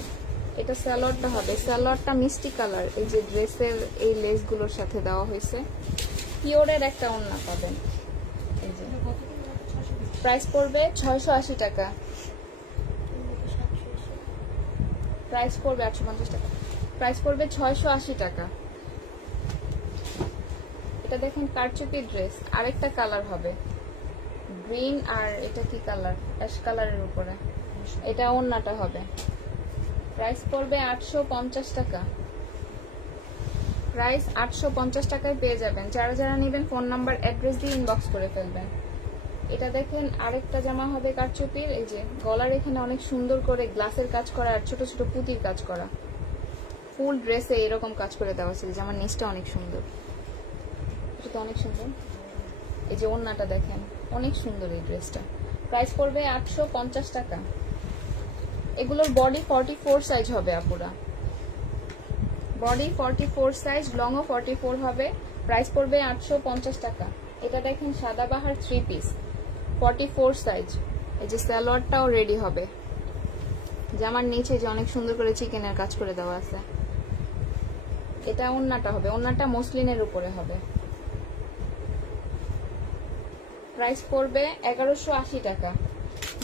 এটা সালোয়ারটা হবে, সালোয়ারটা মিষ্টি কালার, এই যে ড্রেসের এই লেসগুলোর সাথে দেওয়া হয়েছে। পিওরের একটা ওন্না পাবেন। এই যে প্রাইস পড়বে 680 টাকা, প্রাইস পড়বে 850 টাকা, প্রাইস পড়বে 680 টাকা। এটা দেখেন কারচুপি ড্রেস, আরেকটা কালার হবে গ্রিন আর এটা কি কালার, অ্যাশ কালারের উপরে। এটা ওন্নাটা হবে। প্রাইস পড়বে 850 টাকা, প্রাইস 850 টাকায় পেয়ে যাবেন। যারা যারা নেবেন ফোন নাম্বার অ্যাড্রেস দিয়ে ইনবক্স করে ফেলবেন। এটা দেখেন আরেকটা জামা হবে কারচুপির, এই যে গলার এখানে অনেক সুন্দর করে গ্লাসের কাজ করা আর ছোট ছোট পুঁতির কাজ করা। ফুল ড্রেসে এরকম কাজ করে দেওয়া আছে, জামার নিচটা অনেক সুন্দর, এটা তো অনেক সুন্দর। এই যে ওন্নাটা দেখেন অনেক সুন্দর এই ড্রেসটা। প্রাইস পড়বে 850 টাকা। এগুলোর বডি 44 সাইজ হবে আপুরা, বডি 44 সাইজ, লংও 44 হবে। প্রাইস পড়বে 850 টাকা। এটা দেখেন সাদাবাহার 3 পিস 44 সাইজ, এই যে সালোয়ারটাও রেডি হবে। জামার নিচে যে অনেক সুন্দর করে চিকেনের কাজ করে দেওয়া আছে। এটা ওন্নাটা হবে, ওন্নাটা মসলিনের উপরে হবে। প্রাইস পড়বে 1180 টাকা।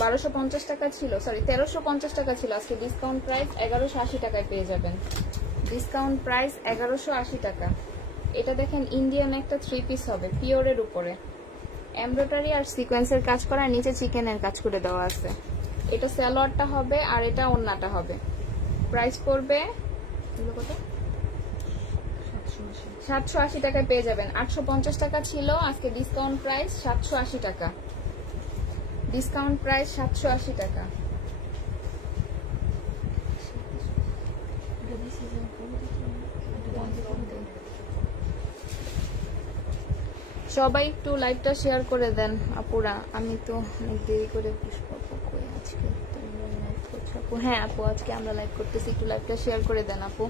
1250 টাকা ছিল, সরি 1350 টাকা ছিল, আজকে ডিসকাউন্ট প্রাইস 1180 টাকায় পেয়ে যাবেন। ডিসকাউন্ট প্রাইস 1180 টাকা। এটা দেখেন ইন্ডিয়ান একটা 3 পিস হবে পিওরের উপরে, এমব্রয়ডারি আর সিকোয়েন্সের কাজ করা, নিচে চিকেনের কাজ করে দেওয়া আছে। এটা সালোয়ারটা হবে আর এটা ওন্নাটা হবে। প্রাইস পড়বে কত? 780 টাকায় পেয়ে যাবেন। 850 টাকা ছিল, আজকে ডিসকাউন্ট প্রাইস 780 টাকা। ডিসকাউন্ট প্রাইস 780 টাকা। সবাই একটু লাইভটা শেয়ার করে দেন আপুরা, আমি তো অনেক দেরি করে আজকে আপু। হ্যাঁ আপু, আজকে আমরা লাইভ করতেছি, একটু লাইভটা শেয়ার করে দেন আপু।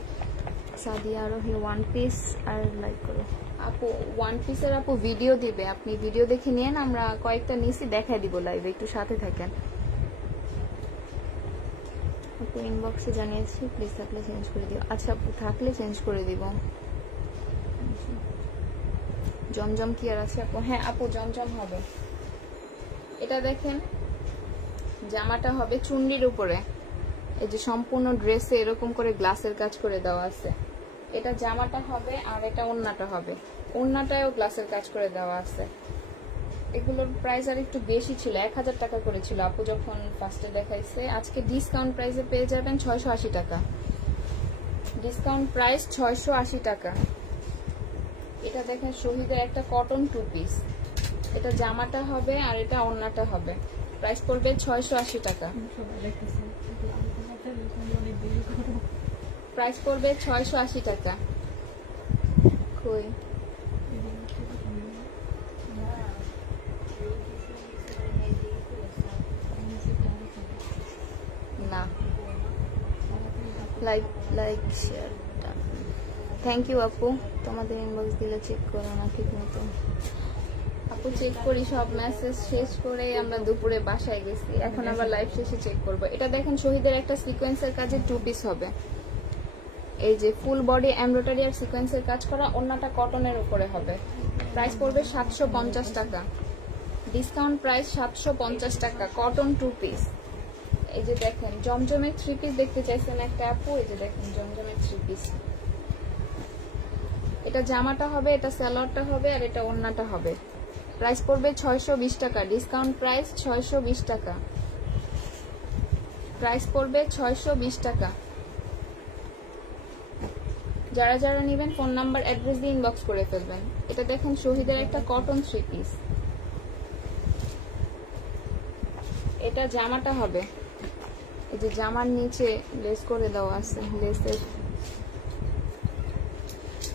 সাদিয়া আরোহী ওয়ান পিস আর লাইক করো আপু। ওয়ান পিসের আপু ভিডিও দিবে, আপনি ভিডিও দেখে নিন, আমরা কয়েকটা নিয়েছি দেখাই দিব লাইভে, একটু সাথে থাকেন আপু। ইনবক্সে জানিয়েছি, প্লিজ থাকলে চেঞ্জ করে দিও। আচ্ছা আপু, থাকলে চেঞ্জ করে দিব। জমজম কি আর আছে আপু? হ্যাঁ আপু, জমজম হবে। এটা দেখেন জামাটা হবে চুন্ডির উপরে, এই যে সম্পূর্ণ ড্রেসে এরকম করে গ্লাসের কাজ করে দেওয়া আছে। এটা জামাটা হবে আর এটা ওন্নাটা হবে, ওন্নাটায়ও গ্লাসের কাজ করে দেওয়া আছে। এগুলোর প্রাইস আর একটু বেশি ছিল, 1000 টাকা করে ছিল আপু যখন ফার্স্টে দেখাইছে। আজকে ডিসকাউন্ট প্রাইসে পেয়ে যাবেন 680 টাকা। ডিসকাউন্ট প্রাইস 680 টাকা। এটা দেখেন শহীদের একটা কটন 2 পিস, এটা জামাটা হবে আর এটা ওন্নাটা হবে। প্রাইস পড়বে 680 টাকা। প্রাইস পড়বে 680 টাকা। কই না, লাইক শেয়ার। থ্যাংক ইউ আপু, তোমাদের ইনবক্স দিলে চেক করো না ঠিক মতো আপু। চেক করি, সব মেসেজ শেষ করে আমরা দুপুরে বাসায় গেছি, এখন আবার লাইভ শেষে চেক করব। এটা দেখেন শহীদের একটা সিকোয়েন্সের কাজে 2 পিস হবে, এই যে ফুল বডি এমব্রয়ডারি আর সিকোয়েন্সের কাজ করা, ওন্নাটা কটনের উপরে হবে। প্রাইস পড়বে 750 টাকা। ডিসকাউন্ট প্রাইস 750 টাকা, কটন 2 পিস। এই যে দেখেন জমজমের 3 পিস দেখতে চাইছেন একটা আপু, এই যে দেখেন জমজমের 3 পিস। এটা জামাটা হবে, এটা সালোয়ারটা হবে আর এটা ওন্নাটা হবে। প্রাইস পড়বে 620 টাকা। ডিসকাউন্ট প্রাইস 620 টাকা। প্রাইস পড়বে 620 টাকা। যারা যারা নেবেন ফোন নাম্বার অ্যাড্রেস দিয়ে ইনবক্স করে ফেলবেন। এটা দেখেন শহীদের একটা কটন 3 পিস, এটা জামাটা হবে, এই যে জামার নিচে লেস করে দেওয়া আছে, লেসের।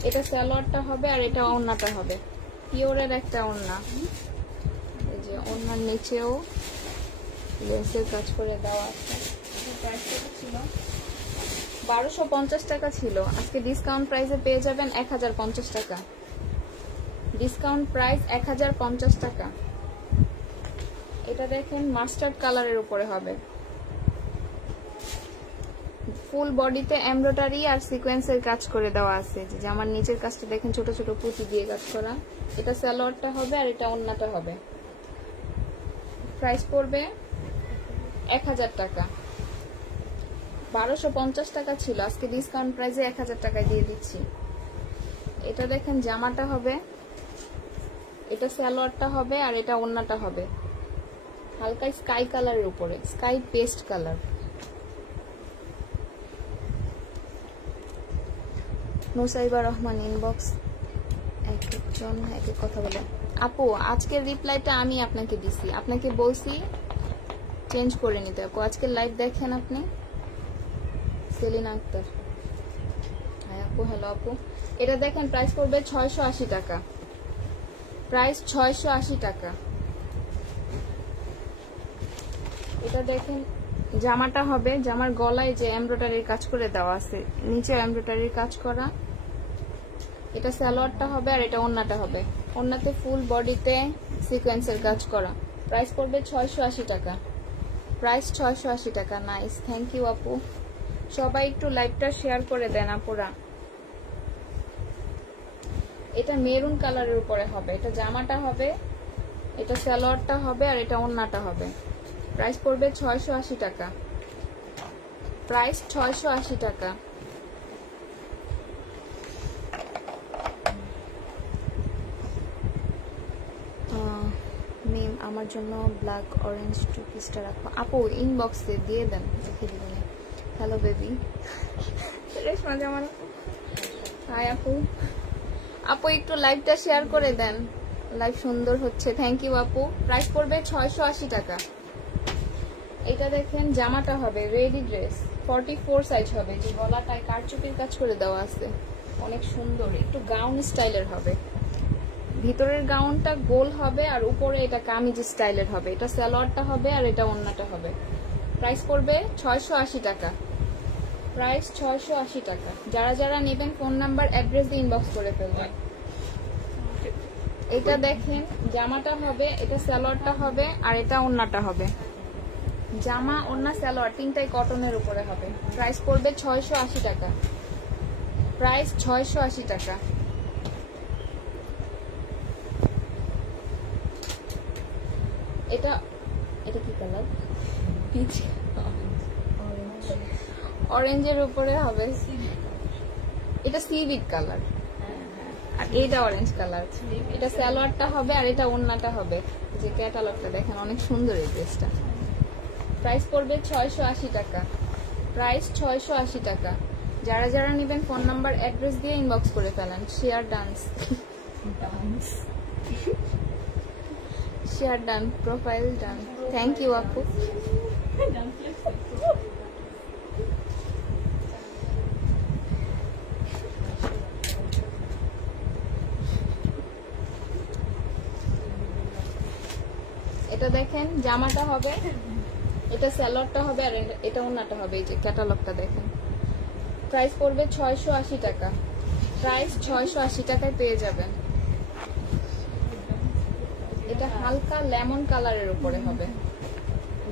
এটা সালোয়ারটা হবে আর এটা ওন্নাটা হবে, পিওরের একটা ওন্না। এই যে ওন্নার নিচেও লেসের কাজ করে দেওয়া আছে। প্রাইস কত ছিল? 1250 টাকা ছিল, আজকে ডিসকাউন্ট প্রাইসে পেয়ে যাবেন 1050 টাকা। ডিসকাউন্ট প্রাইস 1050 টাকা। এটা দেখেন মাস্টার্ড কালারের উপরে হবে, ফুল বডিতে এমব্রয়ডারি আর সিকোয়েন্সের কাজ করে দেওয়া আছে। যে জামার নিচের কাজটা দেখেন ছোট ছোট পুঁতি দিয়ে কাজ করা। এটা সালোয়ারটা হবে আর এটা ওন্নাটা হবে। প্রাইস পড়বে 1000 টাকা। 1250 টাকা ছিল, আজকে ডিসকাউন্ট প্রাইসে 1000 টাকায় দিয়ে দিচ্ছি। এটা দেখেন জামাটা হবে, এটা সালোয়ারটা হবে আর এটা ওন্নাটা হবে, হালকা স্কাই কালারের উপরে, sky paste colour. Nusaiba Rahman inbox, এক একজন এক এক কথা বলে। আপু আজকের রিপ্লাইটা আমি আপনাকে দিছি, আপনাকে বলছি চেঞ্জ করে নিতে। আপু আজকের লাইভ দেখেন আপনি। সেলিনা আক্তার, হ্যাঁ আপু, হ্যালো আপু। এটা দেখেন প্রাইস পড়বে 680 টাকা। প্রাইস 680 টাকা। এটা দেখেন জামাটা হবে, জামার গলায় যে এমব্রয়ডারির কাজ করে দেওয়া আছে, নিচে এমব্রয়ডারির কাজ করা। এটা সালোয়ারটা হবে আর এটা ওন্নাটা হবে, ওন্নাতে ফুল বডিতে সিকোয়েন্সের কাজ করা। প্রাইস পড়বে 680 টাকা। প্রাইস 680 টাকা। নাইস, থ্যাংক ইউ আপু। সবাই একটু লাইভটা শেয়ার করে দেন আপুরা। এটা মেরুন কালারের উপরে হবে, এটা জামাটা হবে, এটা সালোয়ারটা হবে, আর এটা ওড়নাটা হবে। প্রাইস পড়বে 680 টাকা। প্রাইস 680 টাকা। মিম আমার জন্য ব্ল্যাক অরেঞ্জ 2 পিসটা রাখো আপু, ইনবক্সে দিয়ে দেন, দেখে দিবেন। হ্যালো বেবি, রেশমা জামান। হাই আপু। আপু একটু লাইভটা শেয়ার করে দেন, লাইভ সুন্দর হচ্ছে। থ্যাংক ইউ আপু। প্রাইস পড়বে 680 টাকা। এটা দেখেন জামাটা হবে রেডি ড্রেস, 44 সাইজ হবে, যে গলাটায় কারচুপির কাজ করে দেওয়া আছে, অনেক সুন্দর, একটু গাউন স্টাইলের হবে। ভিতরের গাউনটা গোল হবে আর উপরে এটা কামিজ স্টাইলের হবে। এটা সালোয়ারটা হবে আর এটা ওড়নাটা হবে। প্রাইস পড়বে 680 টাকা। প্রাইস 680 টাকা। যারা যারা নেবেন ফোন নাম্বার অ্যাড্রেস দিয়ে ইনবক্স করে ফেলবেন। এটা দেখেন জামাটা হবে, এটা সালোয়ারটা হবে আর এটা ওড়নাটা হবে। জামা ওড়না সালোয়ার তিনটাই কটনের উপরে হবে। প্রাইস পড়বে 680 টাকা। প্রাইস 680 টাকা। এটা এটা কি কালার? পিচ অরেঞ্জের উপরে হবে। এটা সিভিট কালার আর এটা অরেঞ্জ কালার। এটা সালোয়ারটা হবে আর এটা ওড়নাটা হবে। যে ক্যাটালগটা দেখেন, অনেক সুন্দর এই ড্রেসটা। প্রাইস পড়বে 680 টাকা। প্রাইস 680 টাকা। যারা যারা নেবেন ফোন নাম্বার অ্যাড্রেস দিয়ে ইনবক্স করে ফেলেন। Share done, share done, profile done. Thank you আপু। এটা দেখেন জামাটা হবে, এটা সালোয়ারটা হবে আর এটা ওড়নাটা হবে। এই যে ক্যাটালগটা দেখেন। প্রাইস পড়বে 680 টাকা। প্রাইস 680 টাকায় পেয়ে যাবেন। এটা হালকা লেমন কালারের উপরে হবে।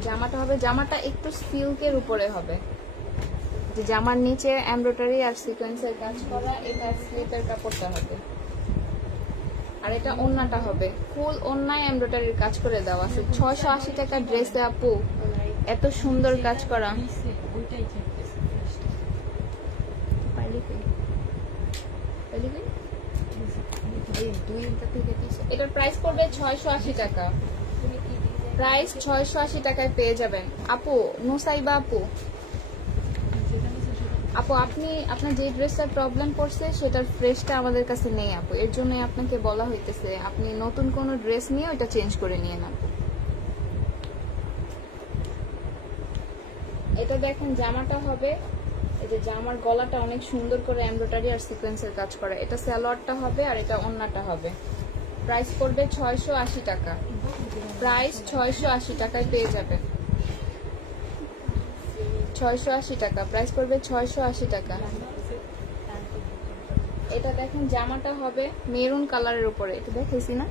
জামাটা হবে, জামাটা একটু সিল্কের উপরে হবে, যে জামার নিচে এমব্রয়ডারি আর সিকোয়েন্সের কাজ করা। এটা স্লিপের কাপড়টা হবে আর এটা ওড়নাটা হবে। ফুল ওড়নায় এমব্রয়ডারির কাজ করে দেওয়া আছে। 680 টাকা ড্রেসে আপু এত সুন্দর কাজ করা। এটার প্রাইস পড়বে 680 টাকা। প্রাইস 680 টাকায় পেয়ে যাবেন। আপু নুসাইবা আপু, আপু আপনি আপনার যে ড্রেসটার প্রবলেম পড়ছে সেটার ফ্রেশটা আমাদের কাছে নেই আপু, এর জন্য আপনাকে বলা হইতেছে আপনি নতুন কোনো ড্রেস নিয়ে ওটা চেঞ্জ করে নিয়ে নেন। এটা দেখেন জামাটা হবে, এই যে জামার গলাটা অনেক সুন্দর করে এমব্রয়ডারি আর সিকোয়েন্সের কাজ করা। এটা সালোয়ারটা হবে আর এটা ওড়নাটা হবে। প্রাইস পড়বে 680 টাকা। প্রাইস 680 টাকায় পেয়ে যাবেন। 680 টাকা। প্রাইস পড়বে 680 টাকা। এটা দেখেন জামাটা হবে মেরুন কালারের উপরে, এটা দেখেছি না?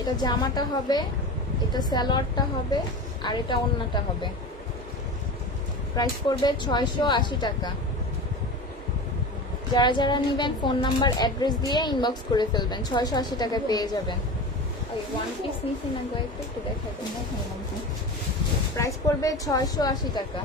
এটা জামাটা হবে, এটা সালোয়ারটা হবে আর এটা ওড়নাটা হবে। প্রাইস পড়বে 680 টাকা। যারা যারা নেবেন ফোন নাম্বার অ্যাড্রেস দিয়ে ইনবক্স করে ফেলবেন। 680 টাকায় পেয়ে যাবেন। ওই ওয়ান পিস নিছি না কয়েকটা, একটু দেখাবেন। প্রাইস পড়বে 680 টাকা।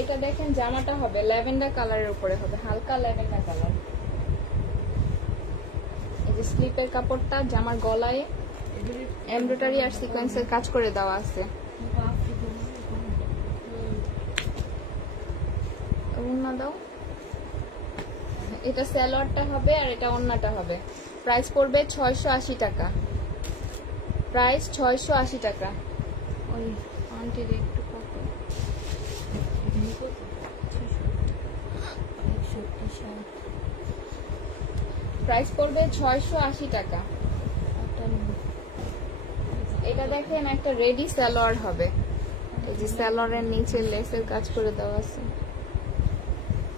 এটা দেখেন জামাটা হবে ল্যাভেন্ডার কালারের উপরে হবে, হালকা ল্যাভেন্ডার কালার। এই যে স্লিপের কাপড়টা জামার গলায় এমব্রয়ডারি আর সিকোয়েন্সের কাজ করে দেওয়া আছে। ওড়না দাও। এটা সালোয়ারটা হবে আর এটা ওড়নাটা হবে। প্রাইস পড়বে 680 টাকা। প্রাইস 680 টাকা। ওই আন্টির একটু প্রাইস পড়বে 680 টাকা। এটা দেখেন একটা রেডি সালোয়ার হবে, এই যে সালোয়ারের নিচে লেসের কাজ করে দেওয়া আছে।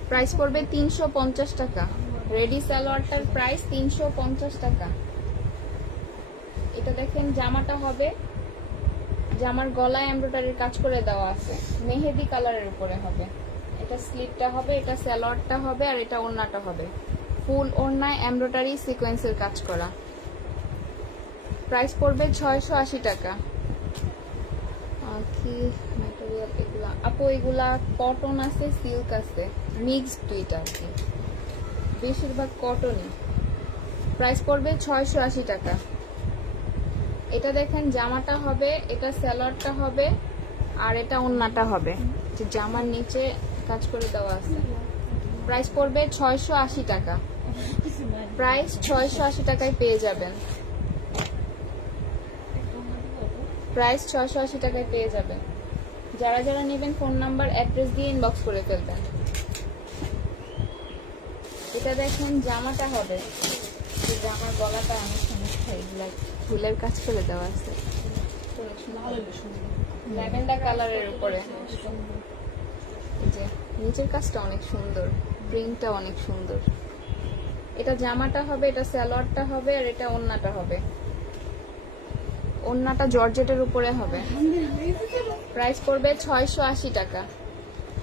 প্রাইস পড়বে 350 টাকা। রেডি সালোয়ারটার প্রাইস 350 টাকা। এটা দেখেন জামাটা হবে, জামার গলায় এমব্রয়ডারির কাজ করে দেওয়া আছে, মেহেদি কালারের উপরে হবে। এটা স্লিপটা হবে, এটা সালোয়ারটা হবে, আর এটা ওড়নাটা হবে। ফুল ওড়নায় এমব্রয়ডারি সিকোয়েন্সের কাজ করা। প্রাইস পড়বে 680 টাকা। কি ম্যাটেরিয়াল এগুলা আপু? এগুলা কটন আছে, সিল্ক আছে, মিক্সড দুইটা আর কি, বেশিরভাগ কটনই। প্রাইস পড়বে 680 টাকা। এটা দেখেন জামাটা হবে, এটা সালোয়ারটা হবে, আর এটা ওড়নাটা হবে, যে জামার নিচে কাজ করে দেওয়া আছে। প্রাইস পড়বে 680 টাকা। প্রাইস 680 টাকায় পেয়ে যাবেন। প্রাইস 680 টাকায় পেয়ে যাবেন। যারা যারা নেবেন ফোন নাম্বার অ্যাড্রেস দিয়ে ইনবক্স করে ফেলবেন। এটা দেখেন জামাটা হবে, জামার গলাটা অনেক সুন্দর, ফুলের কাজ করে দেওয়া আছে, ল্যাভেন্ডার কালারের উপরে। এই যে নিচের কাজটা অনেক সুন্দর, প্রিন্টটা অনেক সুন্দর। এটা জামাটা হবে, এটা সালোয়ারটা হবে, আর এটা ওড়নাটা হবে। ওড়নাটা জর্জেটের উপরে হবে। প্রাইস পড়বে 680 টাকা।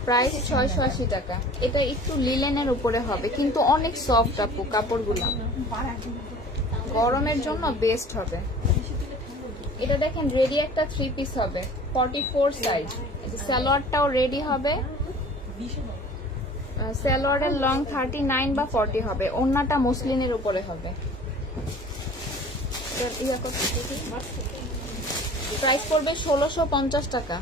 প্রাইস 680 টাকা। এটা একটু লিলেনের উপরে হবে, কিন্তু অনেক সফট আপু কাপড়গুলো, গরমের জন্য বেস্ট হবে। এটা দেখেন রেডি একটা 3 পিস হবে, 44 সাইজ। সালোয়ারটাও রেডি হবে, সালোয়ারের লং 39 বা 40 হবে। ওড়নাটা মসলিনের উপরে হবে। প্রাইস পড়বে 1650 টাকা।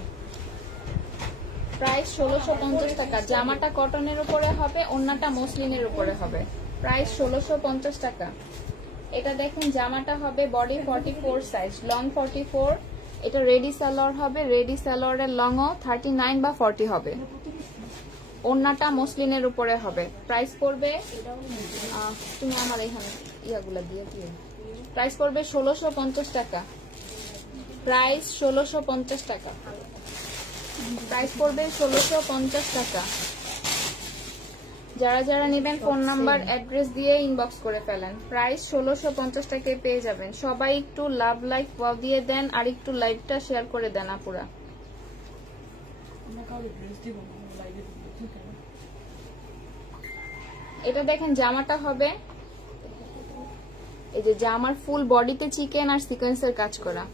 প্রাইস 1650 টাকা। জামাটা কটনের উপরে হবে, ওড়নাটা মসলিনের উপরে হবে। প্রাইস 1650 টাকা। এটা দেখেন জামাটা হবে বডি 44 সাইজ, লং 44। এটা রেডি সালোয়ার হবে, রেডি সালোয়ারের লংও 39 বা 40 হবে। ওড়নাটা মসলিনের উপরে হবে। প্রাইস পড়বে, তুমি আমার এখানে ইয়াগুলা দিয়ে দিও। প্রাইস পড়বে 1650 টাকা। প্রাইস 1650 টাকা। প্রাইস পড়বে 1650 টাকা। যারা যারা নেবেন ফোন নাম্বার অ্যাড্রেস দিয়ে ইনবক্স করে ফেলেন। প্রাইস 1650 টাকায় পেয়ে যাবেন। সবাই একটু লাভ লাইক ওয়াও দিয়ে দেন, আর একটু লাইভটা শেয়ার করে দেন আপুরা। এটা দেখেন জামাটা হবে, এই যে জামার ফুল বডিতে চিকেন আর সিকোয়েন্সের কাজ করা।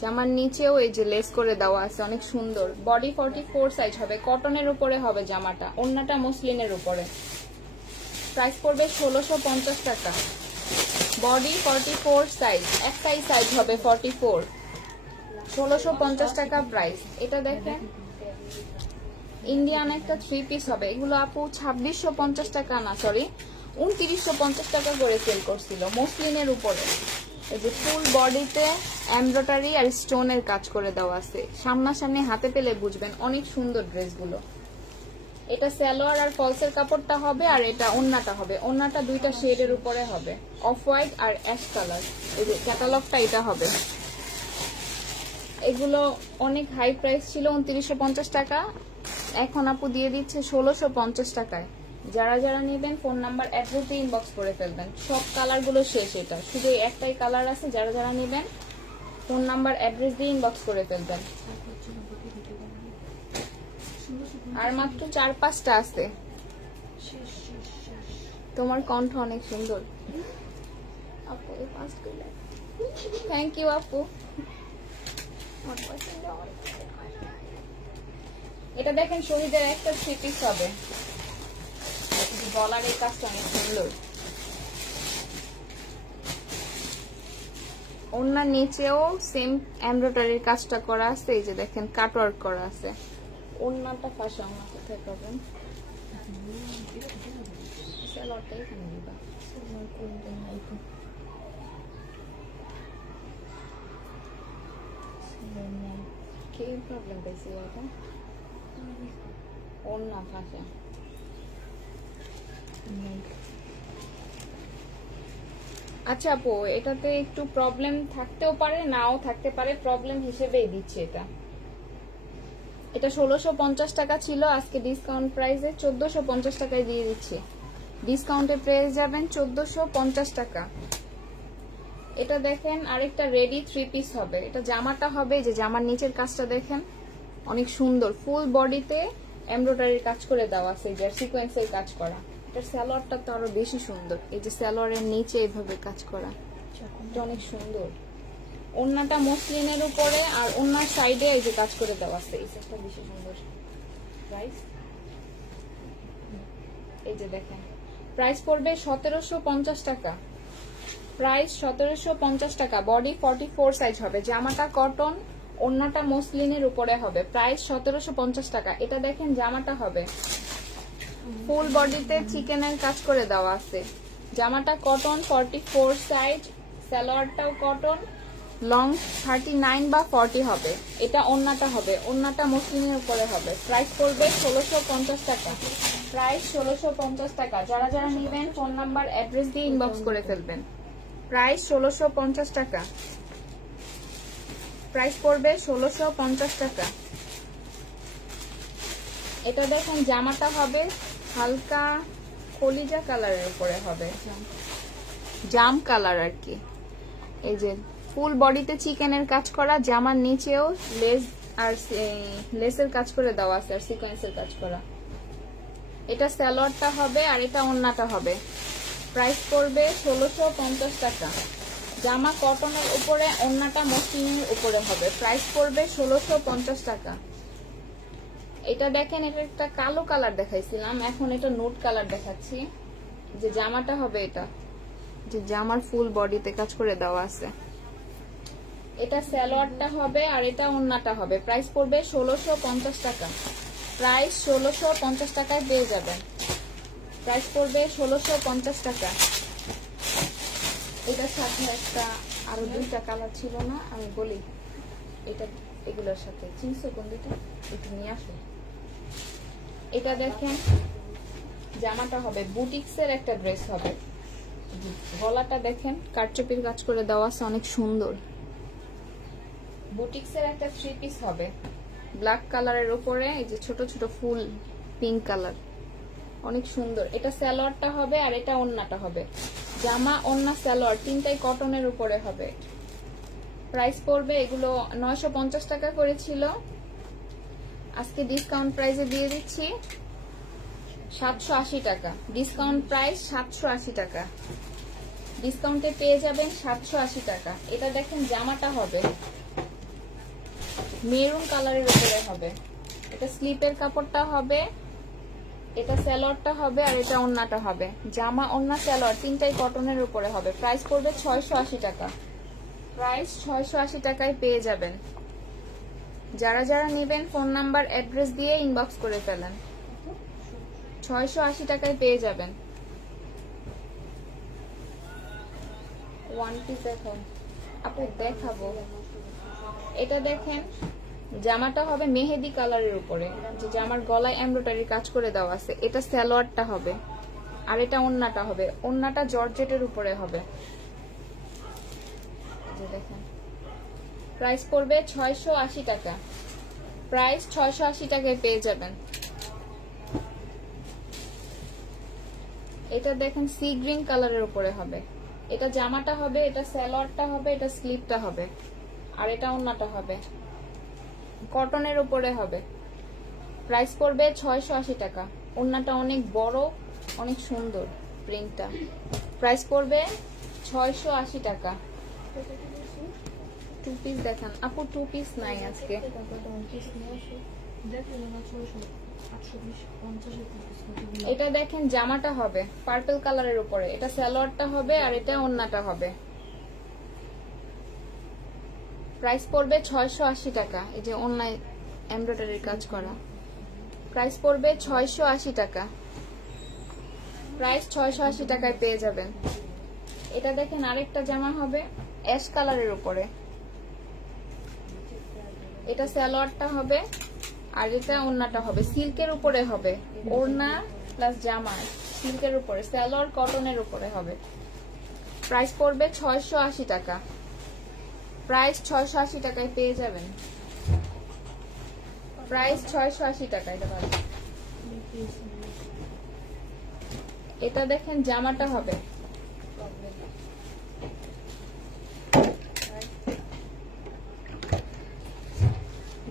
জামার নিচেও এই যে লেস করে দেওয়া আছে, অনেক সুন্দর। বডি 44 সাইজ হবে, কটনের উপরে হবে জামাটা, ওড়নাটা মসলিনের উপরে। প্রাইস পড়বে 1650 টাকা। বডি 44 সাইজ, একটাই সাইজ হবে 44। 1650 টাকা প্রাইস। এটা দেখেন ইন্ডিয়ান একটা 3 পিস হবে। এগুলো আপু 2650 টাকা না, সরি 2950 টাকা করে সেল করছিল, মসলিনের উপরে। এই যে ফুল বডিতে এমব্রয়ডারি আর স্টোনের কাজ করে দেওয়া আছে। সামনাসামনি হাতে পেলে বুঝবেন, অনেক সুন্দর ড্রেসগুলো। এটা সালোয়ার আর ফলসের কাপড়টা হবে, আর এটা ওড়নাটা হবে। ওড়নাটা দুইটা শেডের উপরে হবে, অফ হোয়াইট আর অ্যাশ কালার। এই যে ক্যাটালগটা এটা হবে। এগুলো অনেক হাই প্রাইস ছিল, 2950 টাকা। এখন আপু দিয়ে দিচ্ছে 1650 টাকায়। যারা যারা নেবেন ফোন নাম্বার অ্যাড্রেস দিয়ে ইনবক্স করে ফেলবেন। সব কালারগুলো শেষ, এটা শুধু একটাই কালার আছে। যারা যারা নেবেন ফোন নাম্বার অ্যাড্রেস দিয়ে ইনবক্স করে ফেলবেন। আর মাত্র 4-5টা আছে। তোমার কণ্ঠ অনেক সুন্দর আপু। থ্যাংক ইউ আপু। এটা দেখেন শহীদের একটা 3 পিস হবে, গলার এই কাজটা অনেক সুন্দর। ওনার নিচেও সেম এমব্রয়ডারির কাজটা করা আছে। এই যে দেখেন কাটওয়ার্ক করা আছে। ওনাটা ফাঁসা আমার কোথায় পাবেন? কি প্রবলেম পাইছি এটা? ওনা ফাঁসা। আচ্ছা আপু, এটাতে একটু প্রবলেম থাকতেও পারে, নাও থাকতে পারে, প্রবলেম হিসেবেই দিচ্ছে এটা। এটা 1650 টাকা ছিল, আজকে ডিসকাউন্ট প্রাইসে 1450 টাকায় দিয়ে দিচ্ছি। ডিসকাউন্টে পেয়ে যাবেন 1450 টাকা। এটা দেখেন আরেকটা রেডি 3 পিস হবে। এটা জামাটা হবে, যে জামার নিচের কাজটা দেখেন অনেক সুন্দর, ফুল বডিতে এমব্রয়ডারির কাজ করে দেওয়া আছে, যে সিকোয়েন্সের কাজ করা। এটার সালোয়ারটা তো আরো বেশি সুন্দর, এই যে সালোয়ারের নিচে এইভাবে কাজ করা, এটা অনেক সুন্দর। ওন্নাটা মসলিনের উপরে আর ওন্নার সাইডে এই যে কাজ করে দেওয়া আছে, এই সেটটা বেশি সুন্দর। প্রাইস এই যে দেখেন, প্রাইস পড়বে 1750 টাকা। প্রাইস 1750 টাকা। বডি 44 সাইজ হবে। জামাটা কটন, ওন্নাটা মসলিনের উপরে হবে। প্রাইস 1750 টাকা। এটা দেখেন জামাটা হবে ফুল বডিতে চিকেনের কাজ করে দেওয়া আছে। জামাটা কটন 44 সাইজ, সালোয়ারটাও কটন, লং 39 বা 40 হবে। এটা ওন্নাটা হবে, ওন্নাটা মসলিনের উপরে হবে। প্রাইস পড়বে 1650 টাকা। প্রাইস 1650 টাকা। যারা যারা নেবেন ফোন নাম্বার অ্যাড্রেস দিয়ে ইনবক্স করে ফেলবেন। প্রাইস 1650 টাকা। প্রাইস পড়বে 1650 টাকা। এটা দেখেন জামাটা হবে হালকা কলিজা কালারের উপরে হবে, জাম কালার আর কি। এই যে ফুল বডিতে চিকেনের কাজ করা, জামার নিচেও লেস আর লেসের কাজ করে দেওয়া আছে আর সিকোয়েন্সের কাজ করা। এটা সালোয়ারটা হবে আর এটা ওন্নাটা হবে। প্রাইস পড়বে 1650 টাকা। জামা কটনের উপরে, ওন্নাটা মসলিনের উপরে হবে। প্রাইস পড়বে 1650 টাকা। এটা দেখেন, এটা একটা কালো কালার দেখাইছিলাম, এখন এটা নোট কালার দেখাচ্ছি। যে জামাটা হবে এটা, যে জামার ফুল বডিতে কাজ করে দেওয়া আছে। এটা সালোয়ারটা হবে আর এটা ওন্নাটা হবে। প্রাইস পড়বে 1650 টাকা। প্রাইস 1650 টাকায় পেয়ে যাবেন। প্রাইস পড়বে 1650 টাকা। এটার সাথে একটা আরো দুইটা কালার ছিল না, আমি বলি এটা এগুলোর সাথে চিনছো কোন দুইটা, একটু নিয়ে আসো। এটা দেখেন জামাটা হবে বুটিক্সের একটা ড্রেস হবে। গলাটা দেখেন কারচুপির কাজ করে দেওয়া আছে, অনেক সুন্দর। বুটিক্সের একটা 3 পিস হবে, ব্ল্যাক কালারের উপরে এই যে ছোট ছোট ফুল, পিঙ্ক কালার, অনেক সুন্দর। এটা সালোয়ারটা হবে আর এটা ওন্নাটা হবে। জামা, ওন্না, সালোয়ার তিনটাই কটনের উপরে হবে। প্রাইস পড়বে এগুলো 950 টাকা করেছিল, আজকে ডিসকাউন্ট প্রাইসে দিয়ে দিচ্ছি 780 টাকা। ডিসকাউন্ট প্রাইস 780 টাকা। ডিসকাউন্টে পেয়ে যাবেন 780 টাকা। এটা দেখেন জামাটা হবে মেরুন কালারের উপরে হবে। এটা স্লিপের কাপড়টা হবে, এটা সালোয়ারটা হবে আর এটা ওন্নাটা হবে। জামা, ওন্না, সালোয়ার তিনটাই কটনের উপরে হবে। প্রাইস পড়বে 680 টাকা। প্রাইস 680 টাকায় পেয়ে যাবেন। যারা যারা নেবেন ফোন নাম্বার অ্যাড্রেস দিয়ে ইনবক্স করে ফেলেন। 680 টাকায় পেয়ে যাবেন। ওয়ান পিস এখন আপু দেখাবো। এটা দেখেন জামাটা হবে মেহেদি কালারের উপরে, যে জামার গলায় এমব্রয়ডারি কাজ করে দেওয়া আছে। এটা সালোয়ারটা হবে আর এটা ওন্নাটা হবে। ওন্নাটা জর্জেটের উপরে হবে। দেখেন প্রাইস পড়বে 680 টাকা। প্রাইস 680 টাকায় পেয়ে যাবেন। এটা দেখেন সি গ্রিন কালারের উপরে হবে। এটা জামাটা হবে, এটা সালোয়ারটা হবে, এটা স্লিপটা হবে আর এটা ওন্নাটা হবে, কটনের উপরে হবে। প্রাইস পড়বে 680 টাকা। ওন্নাটা অনেক বড়, অনেক সুন্দর প্রিন্টটা। প্রাইস পড়বে 680 টাকা। 2 পিস দেখান আপু। 2 পিস নাই আজকে। এটা দেখেন জামাটা হবে পার্পল কালারের উপরে, এটা সালোয়ারটা হবে আর এটা ওন্নাটা হবে। প্রাইস পড়বে 680 টাকা। এই যে অনলাইন এমব্রয়ডারির কাজ করা। প্রাইস পড়বে 680 টাকা। প্রাইস 680 টাকায় পেয়ে যাবেন। এটা দেখেন আরেকটা জামা হবে অ্যাশ কালারের উপরে, এটা সালোয়ারটা হবে আর এটা ওন্নাটা হবে, সিল্কের উপরে হবে। ওড়না প্লাস জামা সিল্কের উপরে, সালোয়ার কটনের উপরে হবে। প্রাইস পড়বে 680 টাকা। প্রাইস 680 টাকায় পেয়ে যাবেন। প্রাইস 680 টাকা। এটা দেখেন জামাটা হবে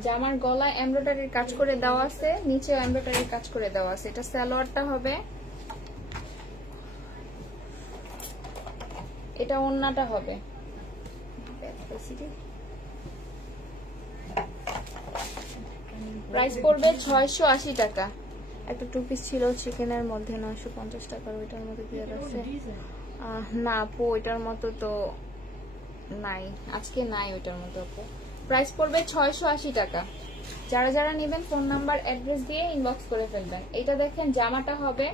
জামার গলায় এমব্রয়ডারির কাজ করে দেওয়া আছে, নিচে এমব্রয়ডারির কাজ করে দেওয়া আছে। এটা সালোয়ারটা হবে, এটা ওড়নাটা হবে। প্রাইস পড়বে 680 টাকা। একটা টু পিস ছিল চিকেনের মধ্যে 950 টাকার, ওইটার মধ্যে কি আছে? না আপু ওইটার মতো তো নাই, আজকে নাই ওইটার মতো আপু। প্রাইস পড়বে 680 টাকা। যারা যারা নেবেন ফোন নাম্বার অ্যাড্রেস দিয়ে ইনবক্স করে ফেলবেন। এটা দেখেন জামাটা হবে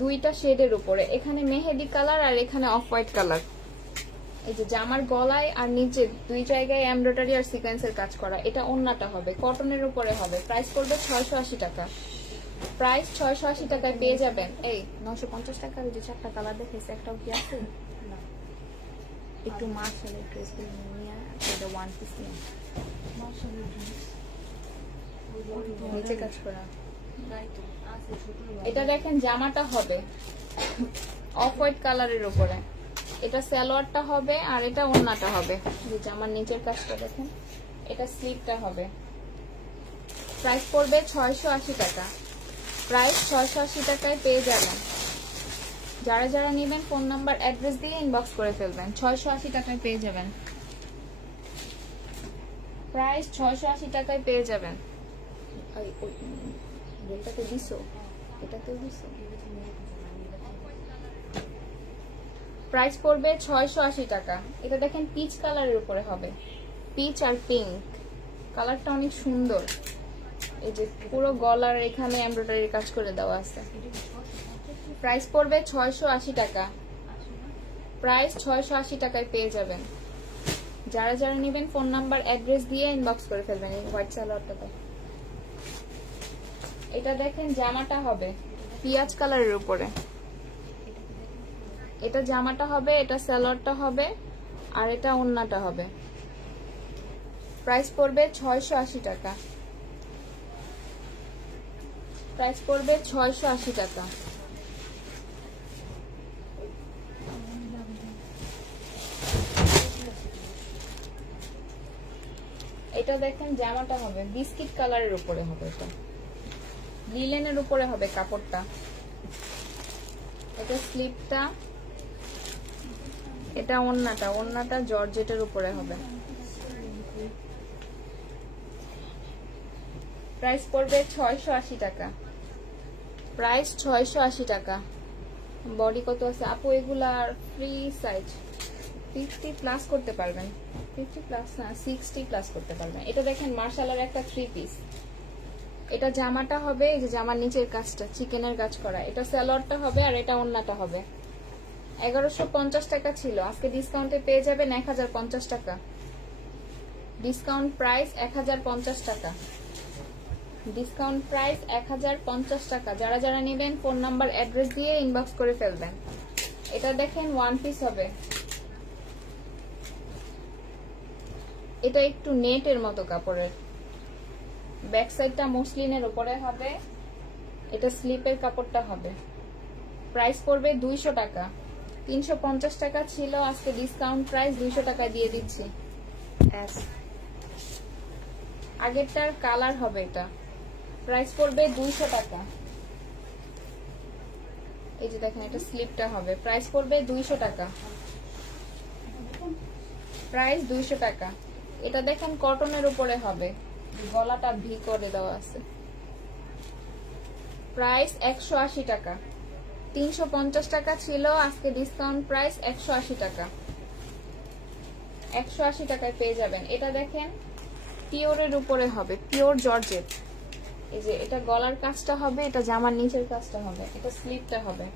দুইটা শেডের উপরে, এখানে মেহেদি কালার আর এখানে অফ হোয়াইট কালার। এই যে জামার গলায় আর নিচে দুই জায়গায় এমব্রয়ডারি আর সিকোয়েন্সের কাজ করা। এটা ওড়নাটা হবে, কটনের উপরে হবে। প্রাইস পড়বে 680 টাকা। প্রাইস 680 টাকায় পেয়ে যাবেন। এই 950 টাকার যে চারটা কালার দেখেছে একটাও কি আছে? একটু মার্শালের ড্রেসগুলো নিয়ে এটা ওয়ান পিস নিয়ে নিচে কাজ করা। এটা দেখেন জামাটা হবে অফ হোয়াইট কালারের উপরে, এটা সালোয়ারটা হবে আর এটা ওড়নাটা হবে। যে জামার নিচের কাজটা দেখেন, এটা স্লিভটা হবে। প্রাইস পড়বে 680 টাকা। প্রাইস 680 টাকায় পেয়ে যাবেন। যারা যারা নেবেন ফোন নাম্বার অ্যাড্রেস দিয়ে ইনবক্স করে ফেলবেন। 680 টাকায় পেয়ে যাবেন। প্রাইস 680 টাকায় পেয়ে যাবেন। এটাতে দিছো, এটাতে দিছো। প্রাইস পড়বে 680 টাকা। এটা দেখেন পিচ কালারের উপরে হবে, পিচ আর পিঙ্ক কালারটা অনেক সুন্দর। এই যে পুরো গলার এখানে এমব্রয়ডারি কাজ করে দেওয়া আছে। প্রাইস পড়বে 680 টাকা। প্রাইস 680 টাকায় পেয়ে যাবেন। যারা যারা নেবেন ফোন নাম্বার অ্যাড্রেস দিয়ে ইনবক্স করে ফেলবেন। এই হোয়াইট সালোয়ারটা, এটা দেখেন জামাটা হবে পিয়াজ কালারের উপরে, এটা জামাটা হবে, এটা সালোয়ারটা হবে আর এটা ওড়নাটা হবে। প্রাইস পড়বে 680 টাকা। প্রাইস পড়বে 680 টাকা। এটা দেখেন জামাটা হবে বিস্কিট কালারের উপরে হবে, এটা লিলেনের উপরে হবে কাপড়টা। এটা স্লিপটা, এটা ওড়নাটা, ওড়নাটা জর্জেটের উপরে হবে। প্রাইস পড়বে 680 টাকা। প্রাইস 680 টাকা। বডি কত আছে আপু? এগুলার ফ্রি সাইজ 50 প্লাস করতে পারবেন, 50 প্লাস না 60 প্লাস করতে পারবেন। এটা দেখেন মার্শালের একটা 3 পিস। এটা জামাটা হবে, এই যে জামার নিচের কাজটা চিকেনের কাজ করা। এটা সালোয়ারটা হবে আর এটা ওড়নাটা হবে। 1150 টাকা ছিল, আজকে ডিসকাউন্টে পেয়ে যাবেন 1050 টাকা। ডিসকাউন্ট প্রাইস 1050 টাকা। ডিসকাউন্ট প্রাইস 1050 টাকা। যারা যারা নেবেন ফোন নাম্বার অ্যাড্রেস দিয়ে ইনবক্স করে ফেলবেন। এটা দেখেন ওয়ান পিস হবে, এটা একটু নেটের মতো কাপড়ের, ব্যাক সাইডটা মসলিনের উপরে হবে, এটা স্লিপের কাপড়টা হবে। প্রাইস পড়বে 200 টাকা। 350 টাকা ছিল, আজকে ডিসকাউন্ট প্রাইস 200 টাকায় দিয়ে দিচ্ছি। আগেরটার কালার হবে এটা। প্রাইস পড়বে 200 টাকা। এই যে দেখেন এটা স্লিপটা হবে, প্রাইস পড়বে 200 টাকা। প্রাইস 200 টাকা। এটা দেখেন কটনের উপরে হবে, গলাটা ভি করে দেওয়া আছে। প্রাইস 180 টাকা। 350 টাকা ছিল, আজকে ডিসকাউন্ট প্রাইস 180 টাকা। 180 টাকায় পেয়ে যাবেন। এটা দেখেন পিওরের উপরে হবে, পিওর জর্জেট। এই যে এটা গলার কাজটা হবে, এটা জামার নিচের কাজটা হবে, এটা স্লিপটা হবে।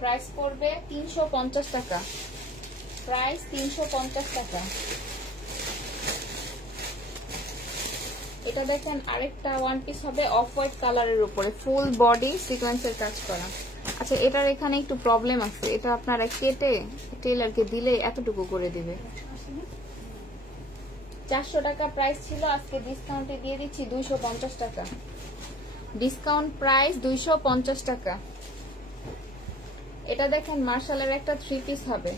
প্রাইস পড়বে 350 টাকা। প্রাইস 350 টাকা। এটা দেখেন আরেকটা ওয়ান পিস হবে অফ হোয়াইট কালারের উপরে, ফুল বডি সিকোয়েন্সের কাজ করা। আচ্ছা এটার এখানে একটু প্রবলেম আছে, এটা আপনারা কেটে টেলারকে দিলে এতটুকু করে দিবে। 400 টাকা প্রাইস ছিল, আজকে ডিসকাউন্টে দিয়ে দিচ্ছি 250 টাকা। ডিসকাউন্ট প্রাইস 250 টাকা। এটা দেখেন মার্শালের একটা 3 পিস হবে,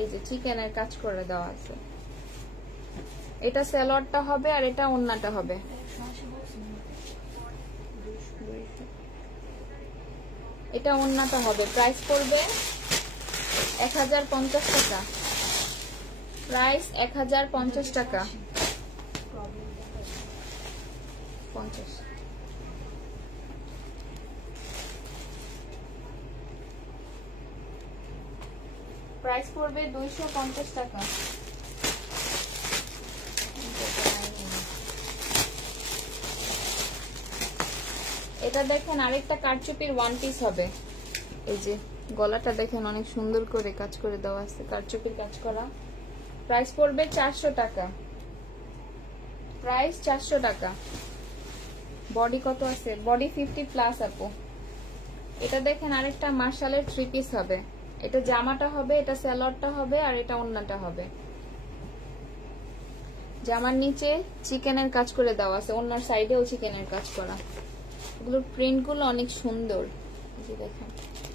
এই যে চিকেনের কাজ করে দেওয়া আছে। এটা সালোয়ারটা হবে আর এটা ওন্নাটা হবে। এটা ওন্নাটা হবে, প্রাইস পড়বে 1050 টাকা। প্রাইস 1050 টাকা। 50। প্রাইস পড়বে 250 টাকা। এটা দেখেন আরেকটা কারচুপির 1 পিস হবে, এই যে গলাটা দেখেন অনেক সুন্দর করে কাজ করে দেওয়া আছে, কারচুপির কাজ করা। প্রাইস পড়বে 400 টাকা। প্রাইস 400 টাকা। বডি কত আছে? বডি 50 প্লাস আপু। এটা দেখেন আরেকটা মার্শালের 3 পিস হবে, এটা জামাটা হবে, এটা সালোয়ারটা হবে আর এটা ওন্নাটা হবে। জামার নিচে চিকেনের কাজ করে দেওয়া আছে, ওন্নার সাইডেও চিকেনের কাজ করা। এগুলোর প্রিন্টগুলো অনেক সুন্দর, এই যে দেখেন।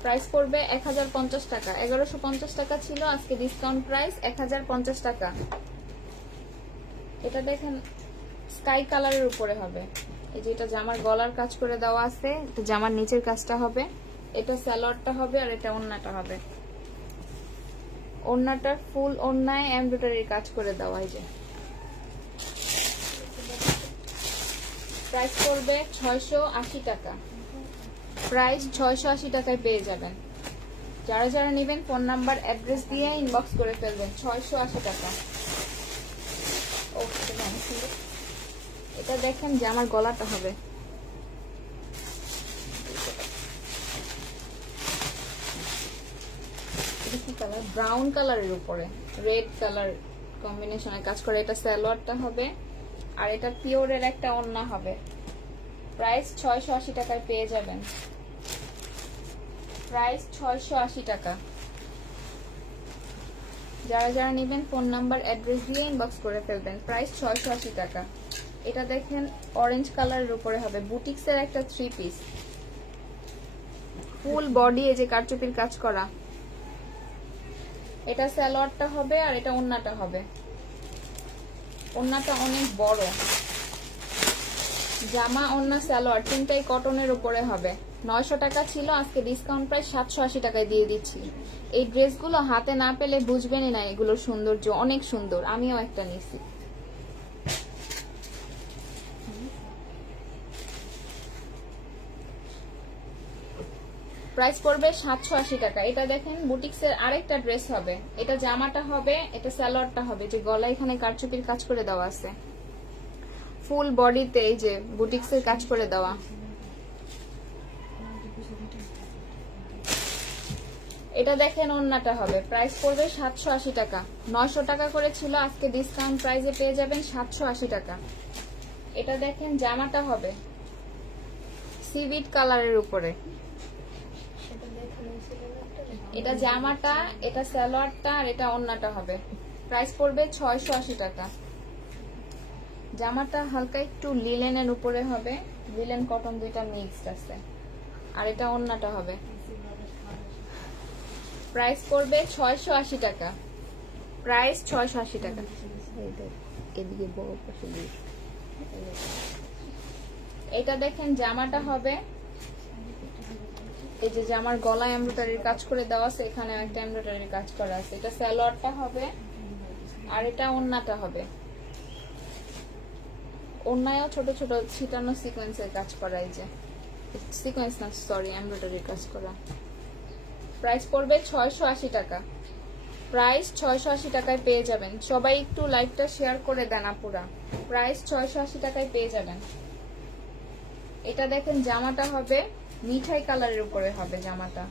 প্রাইস পড়বে 1050 টাকা। 1150 টাকা ছিল, আজকে ডিসকাউন্ট প্রাইস 1050 টাকা। এটা দেখেন স্কাই কালারের উপরে হবে, এই যে এটা জামার গলার কাজ করে দেওয়া আছে, এটা জামার নিচের কাজটা হবে, এটা সালোয়ারটা হবে আর এটা ওন্নাটা হবে। ওন্নাটা ফুল ওন্নায় এমব্রয়ডারির কাজ করে দেওয়া, এই যে। প্রাইস পড়বে 680 টাকা। প্রাইস 680 টাকায় পেয়ে যাবেন। যারা যারা নেবেন ফোন নাম্বার অ্যাড্রেস দিয়ে ইনবক্স করে ফেলবেন। 680 টাকা। এটা দেখেন যে আমার গলাটা হবে, এটা কি কালার? ব্রাউন কালারের উপরে রেড কালার কম্বিনেশনে কাজ করে। এটা সালোয়ারটা হবে আর এটা পিওরের একটা ওন্না হবে। প্রাইস 680 টাকায় পেয়ে যাবেন। প্রাইস 680 টাকা। যারা যারা নেবেন ফোন নাম্বার অ্যাড্রেস দিয়ে ইনবক্স করে ফেলবেন। প্রাইস 680 টাকা। এটা দেখেন অরেঞ্জ কালারের উপরে হবে, বুটিক্সের একটা 3 পিস, ফুল বডি এই যে কারচুপির কাজ করা। এটা সালোয়ারটা হবে আর এটা ওন্নাটা হবে। ওন্নাটা অনেক বড়। জামা ওন্না সালোয়ার তিনটাই কটনের উপরে হবে। 900 টাকা ছিল, আজকে ডিসকাউন্ট প্রাইস 780 টাকায় দিয়ে দিচ্ছি। এই ড্রেসগুলো হাতে না পেলে বুঝবেনই না এগুলোর সৌন্দর্য, অনেক সুন্দর। আমিও একটা নিছি। প্রাইস পড়বে 780 টাকা। এটা দেখেন বুটিক্সের আরেকটা ড্রেস হবে, এটা জামাটা হবে, এটা সালোয়ারটা হবে, যে গলা এখানে কারচুপির কাজ করে দেওয়া আছে, ফুল বডিতে এই যে বুটিক্সের কাজ করে দেওয়া। এটা দেখেন ওন্নাটা হবে, প্রাইস পড়বে 780 টাকা। 900 টাকা করে ছিল, আজকে ডিসকাউন্ট প্রাইসে পেয়ে যাবেন 780 টাকা। এটা দেখেন জামাটা হবে সিভিট কালারের উপরে, এটা জামাটা, এটা সালোয়ারটা আর এটা ওন্নাটা হবে। প্রাইস পড়বে 680 টাকা। জামাটা হালকা একটু লিলেনের উপরে হবে, লিলেন কটন দুইটা মিক্সড আছে, আর এটা ওন্নাটা হবে। প্রাইস পড়বে 680 টাকা। প্রাইস 680 টাকা। এটা দেখেন জামাটা হবে, এই যে জামার গলায় এমব্রয়ডারির কাজ করে দেওয়া আছে, এখানে একটা এমব্রয়ডারির কাজ করা আছে। এটা সালোয়ারটা হবে আর এটা ওন্নাটা হবে। ওন্নায়ও ছোট ছোট ছিটানো সিকোয়েন্সের কাজ করা, এই যে সিকোয়েন্স না সরি এমব্রয়ডারির কাজ করা। প্রাইস পড়বে 680 টাকা। প্রাইস 680 টাকায় পেয়ে যাবেন। সবাই একটু লাইভটা শেয়ার করে দেন আপুরা। প্রাইস 680 টাকায় পেয়ে যাবেন। এটা দেখেন জামাটা হবে মিঠাই কালারের উপরে হবে জামাটা,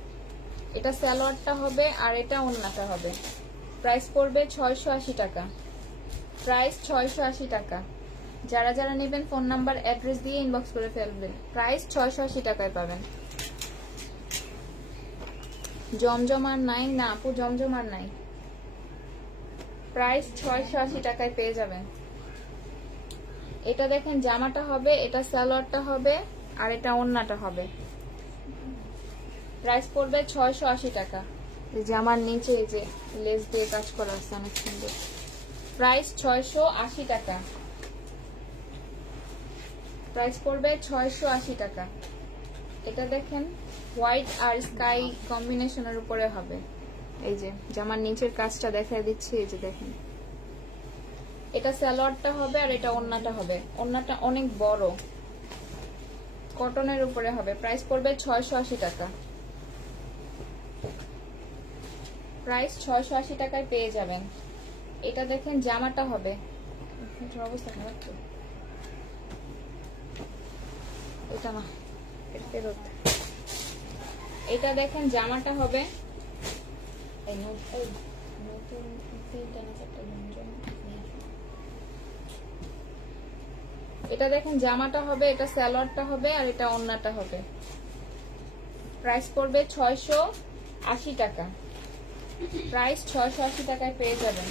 এটা সালোয়ারটা হবে আর এটা ওন্নাটা হবে। প্রাইস পড়বে 680 টাকা। প্রাইস 680 টাকা। যারা যারা নেবেন ফোন নাম্বার অ্যাড্রেস দিয়ে ইনবক্স করে ফেলবেন। প্রাইস 680 টাকায় পাবেন। জমজমার নাই না আপু, জমজমার নাই। প্রাইস 680 টাকায় পেয়ে যাবেন। এটা দেখেন জামাটা হবে, এটা সালোয়ারটা হবে আর এটা ওন্নাটা হবে। প্রাইস পড়বে 680 টাকা। জামার নিচে এই যে লেস দিয়ে কাজ করা আছে অনেক সুন্দর। প্রাইস 680 টাকা। প্রাইস পড়বে 680 টাকা। এটা দেখেন হোয়াইট আর স্কাই কম্বিনেশনের উপরে হবে। এই যে জামার নিচের কাজটা দেখাই দিচ্ছি, এই যে দেখেন এটা সালোয়ারটা হবে আর এটা ওড়নাটা হবে। ওড়নাটা অনেক বড়, কটনের উপরে হবে। প্রাইস পড়বে 680 টাকা। প্রাইস 680 টাকায় পেয়ে যাবেন। এটা দেখেন জামাটা হবে, অবস্থা খারাপ তো, এটা না এটা দেখেন জামাটা হবে এটা দেখেন জামাটা হবে, এটা সালোয়ারটা হবে আর এটা ওড়নাটা হবে। প্রাইস পড়বে 680 টাকা। প্রাইস 680 টাকায় পেয়ে যাবেন।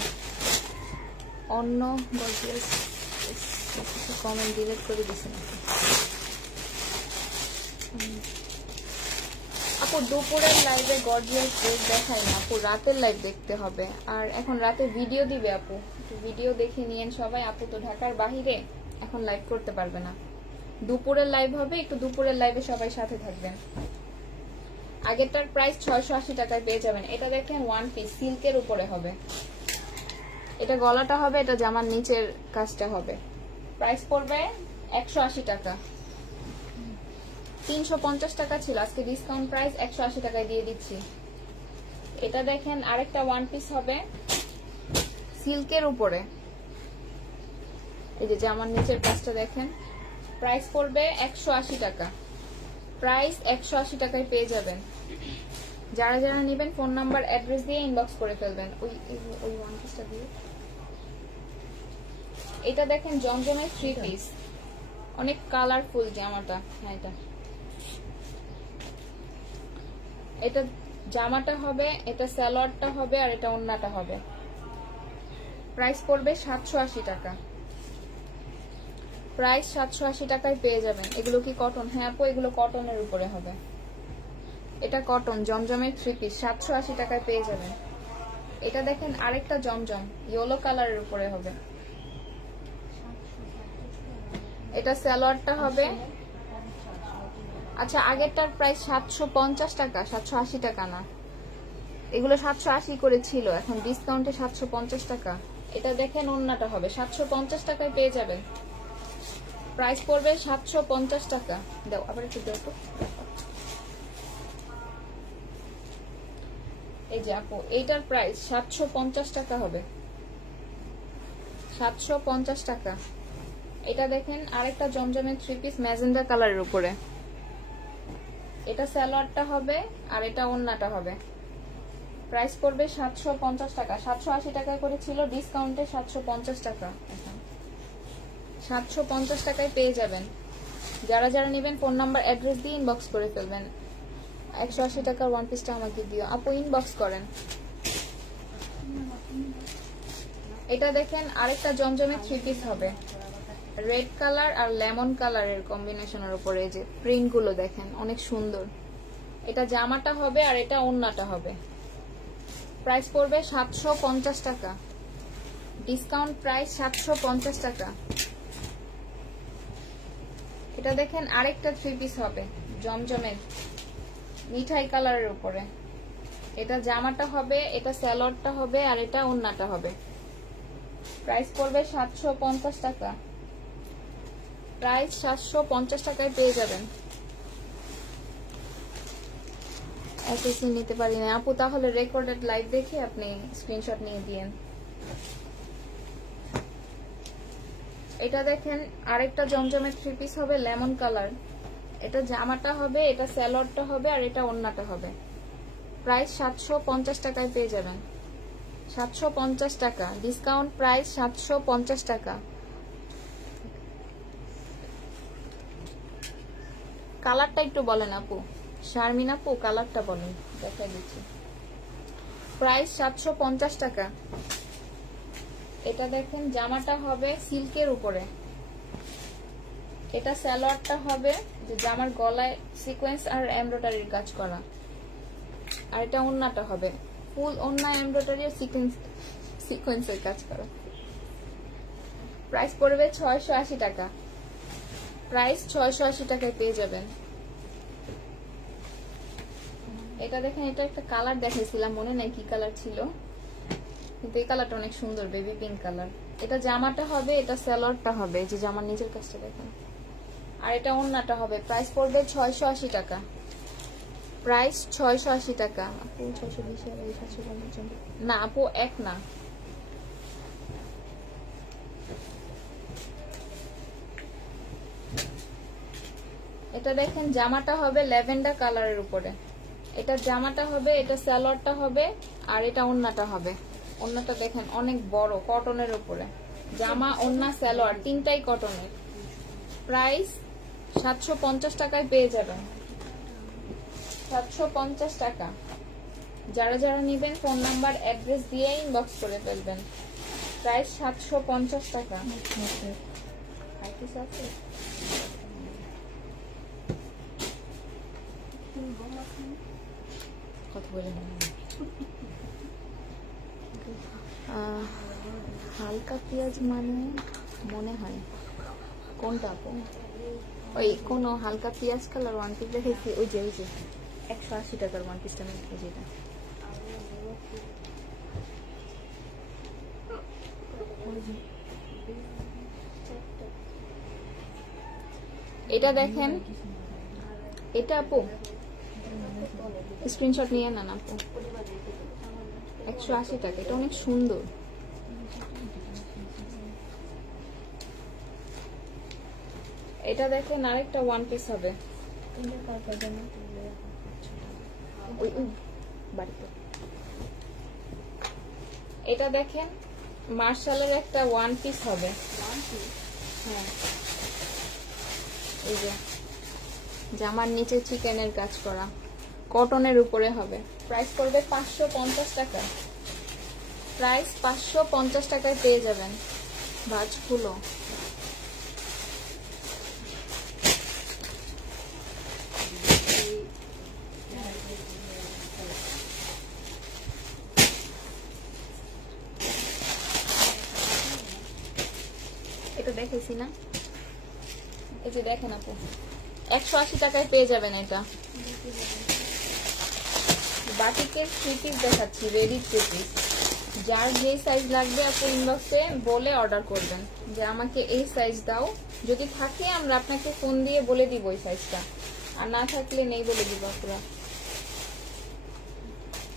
অন্য গর্জিয়াস কমেন্ট ডিলিট করে দিছেন আপু। দুপুরের লাইভে গর্জিয়াস ড্রেস দেখাই না আপু, রাতের লাইভ দেখতে হবে। আর এখন রাতে ভিডিও দিবে আপু, ভিডিও দেখে নিয়েন সবাই। আপু তো ঢাকার বাহিরে, এখন লাইভ করতে পারবে না। দুপুরের লাইভ হবে, একটু দুপুরের লাইভে সবাই সাথে থাকবেন। আগেরটার প্রাইস 680 টাকায় পেয়ে যাবেন। এটা দেখেন ওয়ান পিস সিল্কের উপরে হবে। এটা গলাটা হবে, এটা জামার নিচের কাজটা হবে। প্রাইস পড়বে 180 টাকা। 350 টাকা ছিল, আজকে ডিসকাউন্ট প্রাইস 180 টাকায় দিয়ে দিচ্ছি। এটা দেখেন আরেকটা ওয়ান পিস হবে সিল্কের উপরে। এই যে জামার নিচের কাজটা দেখেন। প্রাইস পড়বে 180 টাকা। প্রাইস 180 টাকায় পেয়ে যাবেন। যারা যারা নেবেন ফোন নাম্বার অ্যাড্রেস দিয়ে ইনবক্স করে ফেলবেন। ওই ওয়ান পিসটা দিয়ে। এটা দেখেন জমজমের 3 পিস, অনেক কালারফুল জামাটা। হ্যাঁ এটা জামাটা হবে, এটা সালোয়ারটা হবে আর এটা ওড়নাটা হবে। প্রাইস পড়বে 780 টাকা। প্রাইস 780 টাকায় পেয়ে যাবেন। এগুলো কি কটন? হ্যাঁ আপু এগুলো কটনের উপরে হবে। এটা কটন জমজমের 3 পিস, 780 টাকায় পেয়ে যাবেন। এটা দেখেন আরেকটা জমজম ইয়েলো কালারের উপরে হবে। এটা সালোয়ারটা হবে। আচ্ছা আগেরটার প্রাইস 750 টাকা, 780 টাকা না। এগুলো 780 করে ছিল, এখন ডিসকাউন্টে 750 টাকা। এটা দেখেন ওড়নাটা হবে, 750 টাকায় পেয়ে যাবেন। প্রাইস পড়বে 750 টাকা। দাও আবার একটু দাও তো। এই যে আপু এইটার প্রাইস 750 টাকা হবে, 750 টাকা। এটা দেখেন আরেকটা জমজমের 3 পিস ম্যাজেন্ডা কালারের উপরে। এটা সালোয়ারটা হবে আর এটা ওড়নাটা হবে। প্রাইস পড়বে 750 টাকা। 780 টাকা করে ছিল, ডিসকাউন্টে 750 টাকা। 750 টাকায় পেয়ে যাবেন। যারা যারা নেবেন ফোন নাম্বার অ্যাড্রেস দিয়ে ইনবক্স করে ফেলবেন। 180 টাকার ওয়ান পিসটা আমাকে দিও আপু, ইনবক্স করেন। এটা দেখেন আরেকটা জমজমের 3 পিস হবে, রেড কালার আর লেমন কালারের কম্বিনেশনের উপরে। এই যে প্রিন্ট গুলো দেখেন অনেক সুন্দর। এটা জামাটা হবে আর এটা ওড়নাটা হবে। প্রাইস পড়বে 750 টাকা। ডিসকাউন্ট প্রাইস 750 টাকা। এটা দেখেন আরেকটা 3 পিস হবে জমজমের মিঠাই কালারের উপরে। এটা জামাটা হবে, এটা সালোয়ারটা হবে আর এটা ওড়নাটা হবে। প্রাইস পড়বে 750 টাকা। প্রাইস 750 টাকায় পেয়ে যাবেন। এসএসসি নিতে পারি না আপু, তাহলে রেকর্ডেড লাইভ দেখে আপনি স্ক্রিনশট নিয়ে দিয়েন। এটা দেখেন আরেকটা জমজমের 3 পিস হবে লেমন কালার। এটা জামাটা হবে, এটা সালোয়ারটা হবে আর এটা ওড়নাটা হবে। প্রাইস 750 টাকায় পেয়ে যাবেন। 750 টাকা। ডিসকাউন্ট প্রাইস 750 টাকা। কালারটা একটু বলেন আপু, শারমিন আপু কালারটা বলেন, দেখাই দিচ্ছি। প্রাইস 750 টাকা। এটা দেখেন জামাটা হবে সিল্কের উপরে। এটা সালোয়ারটা হবে যে জামার গলায় সিকোয়েন্স আর এমব্রয়ডারির কাজ করা। আর এটা ওন্নাটা হবে ফুল ওন্না এমব্রয়ডারি আর সিকোয়েন্সের কাজ করা। প্রাইস পড়বে 680 টাকা। প্রাইস 680 টাকায় পেয়ে যাবেন। এটা দেখেন, এটা একটা কালার দেখাইছিলাম, মনে নাই কি কালার ছিল, কিন্তু এই কালারটা অনেক সুন্দর, বেবি পিঙ্ক কালার। এটা জামাটা হবে, এটা সালোয়ারটা হবে, যে জামার নিচের কাজটা দেখেন, আর এটা ওন্নাটা হবে। প্রাইস পড়বে 680 টাকা। প্রাইস 680 টাকা। আপু 620 না আপু, এক না, এটা দেখেন জামাটা হবে ল্যাভেন্ডার কালারের উপরে। এটা জামাটা হবে, এটা সালোয়ারটা হবে, আর এটা ওন্নাটা হবে। ওন্নাটা দেখেন অনেক বড়, কটনের উপরে। জামা, ওন্না, সালোয়ার তিনটাই কটনের। প্রাইস 750 টাকায় পেয়ে যাবেন। 750 টাকা। যারা যারা নেবেন ফোন নাম্বার অ্যাড্রেস দিয়ে ইনবক্স করে ফেলবেন। প্রাইস 750 টাকা। হালকা পেঁয়াজ মানে মনে হয় কোনটা আপু? ওই কোন হালকা পেঁয়াজ কালার ওয়ান পিস দেখেছি, ওই যে 180 টাকার ওয়ান পিসটা নিয়ে যেটা। এটা দেখেন, এটা আপু স্ক্রিনশট নিয়ে নেন আপু। 180 টাকা, এটা অনেক সুন্দর। এটা দেখেন আরেকটা ওয়ান পিস হবে, এটা দেখেন মার্শালের একটা ওয়ান পিস হবে। হ্যাঁ, এই যে জামার নিচে চিকেনের কাজ করা, কটনের উপরে হবে। প্রাইস পড়বে 550 টাকা। প্রাইস 550 টাকায় পেয়ে যাবেন। ভাঁজ খুলো। এটা দেখেছি না, এই যে দেখেন আপু 180 টাকায় পেয়ে যাবেন। এটা বাটিকের 3 পিস দেখাচ্ছি, রেডি 3 পিস। যার যে সাইজ লাগবে আপনি ইনবক্সে বলে অর্ডার করবেন যে আমাকে এই সাইজ দাও। যদি থাকে আমরা আপনাকে ফোন দিয়ে বলে দিব ওই সাইজটা, আর না থাকলে নেই বলে দিব পুরো।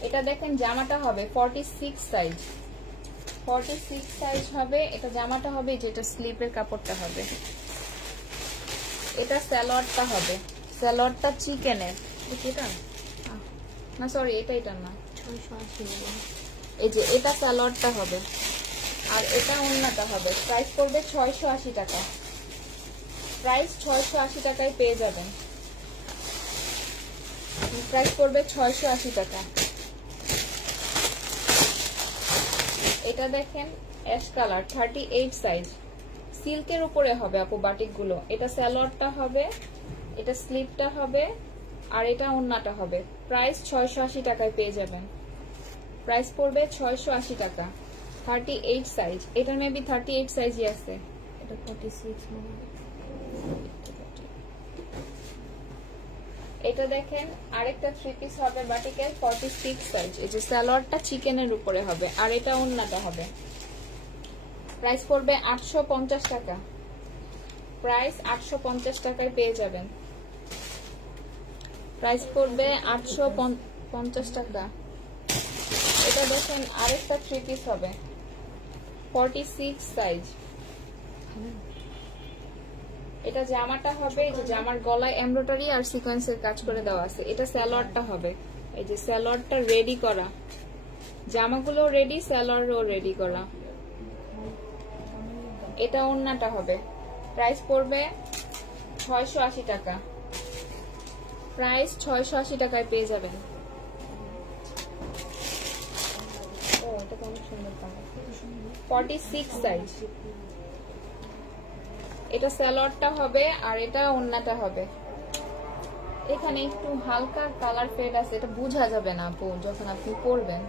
এটা দেখেন জামাটা হবে 46 সাইজ। 46 সাইজ হবে এটা। জামাটা হবে যেটা স্লিপের কাপড়টা হবে। এটা সালোয়ারটা হবে, সালোয়ারটা চিকেনের। এটা না, সরি এটা না, 680। এই যে এটা সালোয়ারটা হবে, আর এটা ওন্নাটা হবে। প্রাইস পড়বে 680 টাকা। প্রাইস 680 টাকায় পেয়ে যাবেন। প্রাইস পড়বে 680 টাকা। এটা দেখেন অ্যাশ কালার, 38 সাইজ, সিল্কের উপরে হবে আপু বাটিক গুলো। এটা সালোয়ারটা হবে, এটা স্লিপটা হবে, আর এটা ওন্নাটা হবে। প্রাইস 680 টাকায় পেয়ে যাবেন। প্রাইস পড়বে 680 টাকা। 38 সাইজ, এটা মেবি 38 সাইজই আছে। এটা 46 মনে হয়। এটা দেখেন আরেকটা 3 পিস হবে বাটিকের, 46 সাইজ। এই যে সালোয়ারটা চিকেনের উপরে হবে, আর এটা ওন্নাটা হবে। প্রাইস পড়বে 850 টাকা। প্রাইস 850 টাকায় পেয়ে যাবেন। প্রাইস পড়বে 850 টাকা। এটা দেখেন আরেকটা 3 পিস হবে, 46 সাইজ। এটা জামাটা হবে, এই যে জামার গলায় এমব্রয়ডারি আর সিকোয়েন্সের কাজ করে দেওয়া আছে। এটা সালোয়ারটা হবে, এই যে সালোয়ারটা রেডি করা, জামাগুলো রেডি, সালোয়ারও রেডি করা। এটা ওন্নাটা হবে। প্রাইস পড়বে 680 টাকা। প্রাইস 680 টাকায় পেয়ে যাবেন। ও এটা তো অনেক সুন্দর কালার, 46 সাইজ। এটা সালোয়ারটা হবে, আর এটা ওন্নাটা হবে। এখানে একটু হালকা কালার ফেড আছে, এটা বোঝা যাবে না আপু যখন আপনি পরবেন।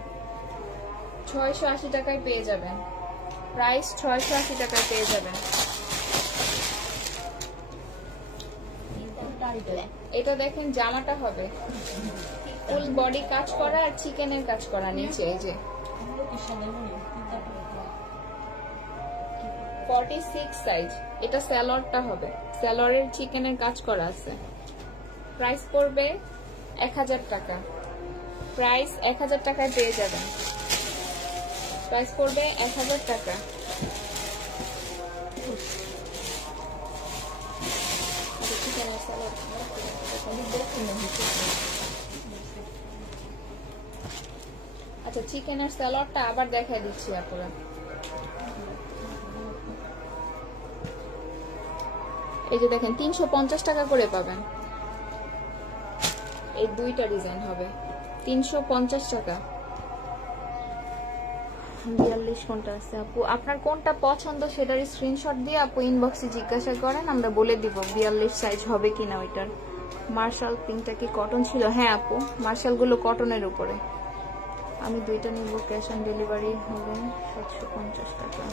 680 টাকায় পেয়ে যাবেন, প্রাইস 680 টাকায় পেয়ে যাবেন। এটা দেখেন জামাটা হবে ফুল বডি কাজ করা আর চিকেনের কাজ করা নিচে, এই যে 46 সাইজ। এটা স্যালোয়ারটা হবে, স্যালোয়ারের চিকেনের কাজ করা আছে। প্রাইস পড়বে 1000 টাকা, প্রাইস 1000 টাকায় পেয়ে যাবেন, প্রাইস পড়বে 1000 টাকা। আচ্ছা চিকেনের স্যালাডটা আবার দেখাই দিচ্ছি আপনারা। এই যে দেখেন 350 টাকা করে পাবেন, এই দুইটা ডিজাইন হবে 350 টাকা। 42 কোনটা আছে আপু, আপনার কোনটা পছন্দ সেটার স্ক্রিনশট দিয়ে আপু ইনবক্সে জিজ্ঞাসা করেন, আমরা বলে দিব 42 সাইজ হবে কিনা ওইটার। মার্শাল পিঙ্কটা কি কটন ছিল? হ্যাঁ আপু, মার্শাল গুলো কটনের উপরে। আমি দুইটা নিব, ক্যাশ অন ডেলিভারি হবে 750 টাকা।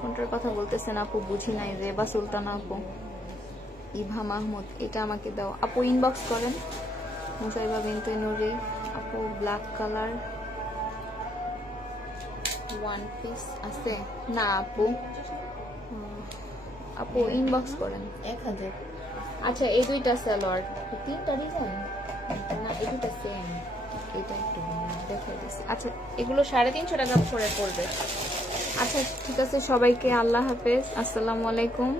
কোনটার কথা বলতেছেন আপু বুঝি নাই। রেবা সুলতানা আপু, ইভা মাহমুদ, এটা আমাকে দাও আপু, ইনবক্স করেন। মুসাইবা বিনতে নুরি আপু, ব্ল্যাক কালার ওয়ান পিস আছে না আপু? আপু ইনবক্স করেন 1000। আচ্ছা এই দুইটা সালোয়ার, তিনটা ডিজাইন না, এই দুইটা সেম, এটা একটু দেখাই দিচ্ছি। আচ্ছা এগুলো 350 টাকা করে পড়বে। আচ্ছা ঠিক আছে, সবাইকে আল্লাহ হাফেজ, আসসালামু আলাইকুম।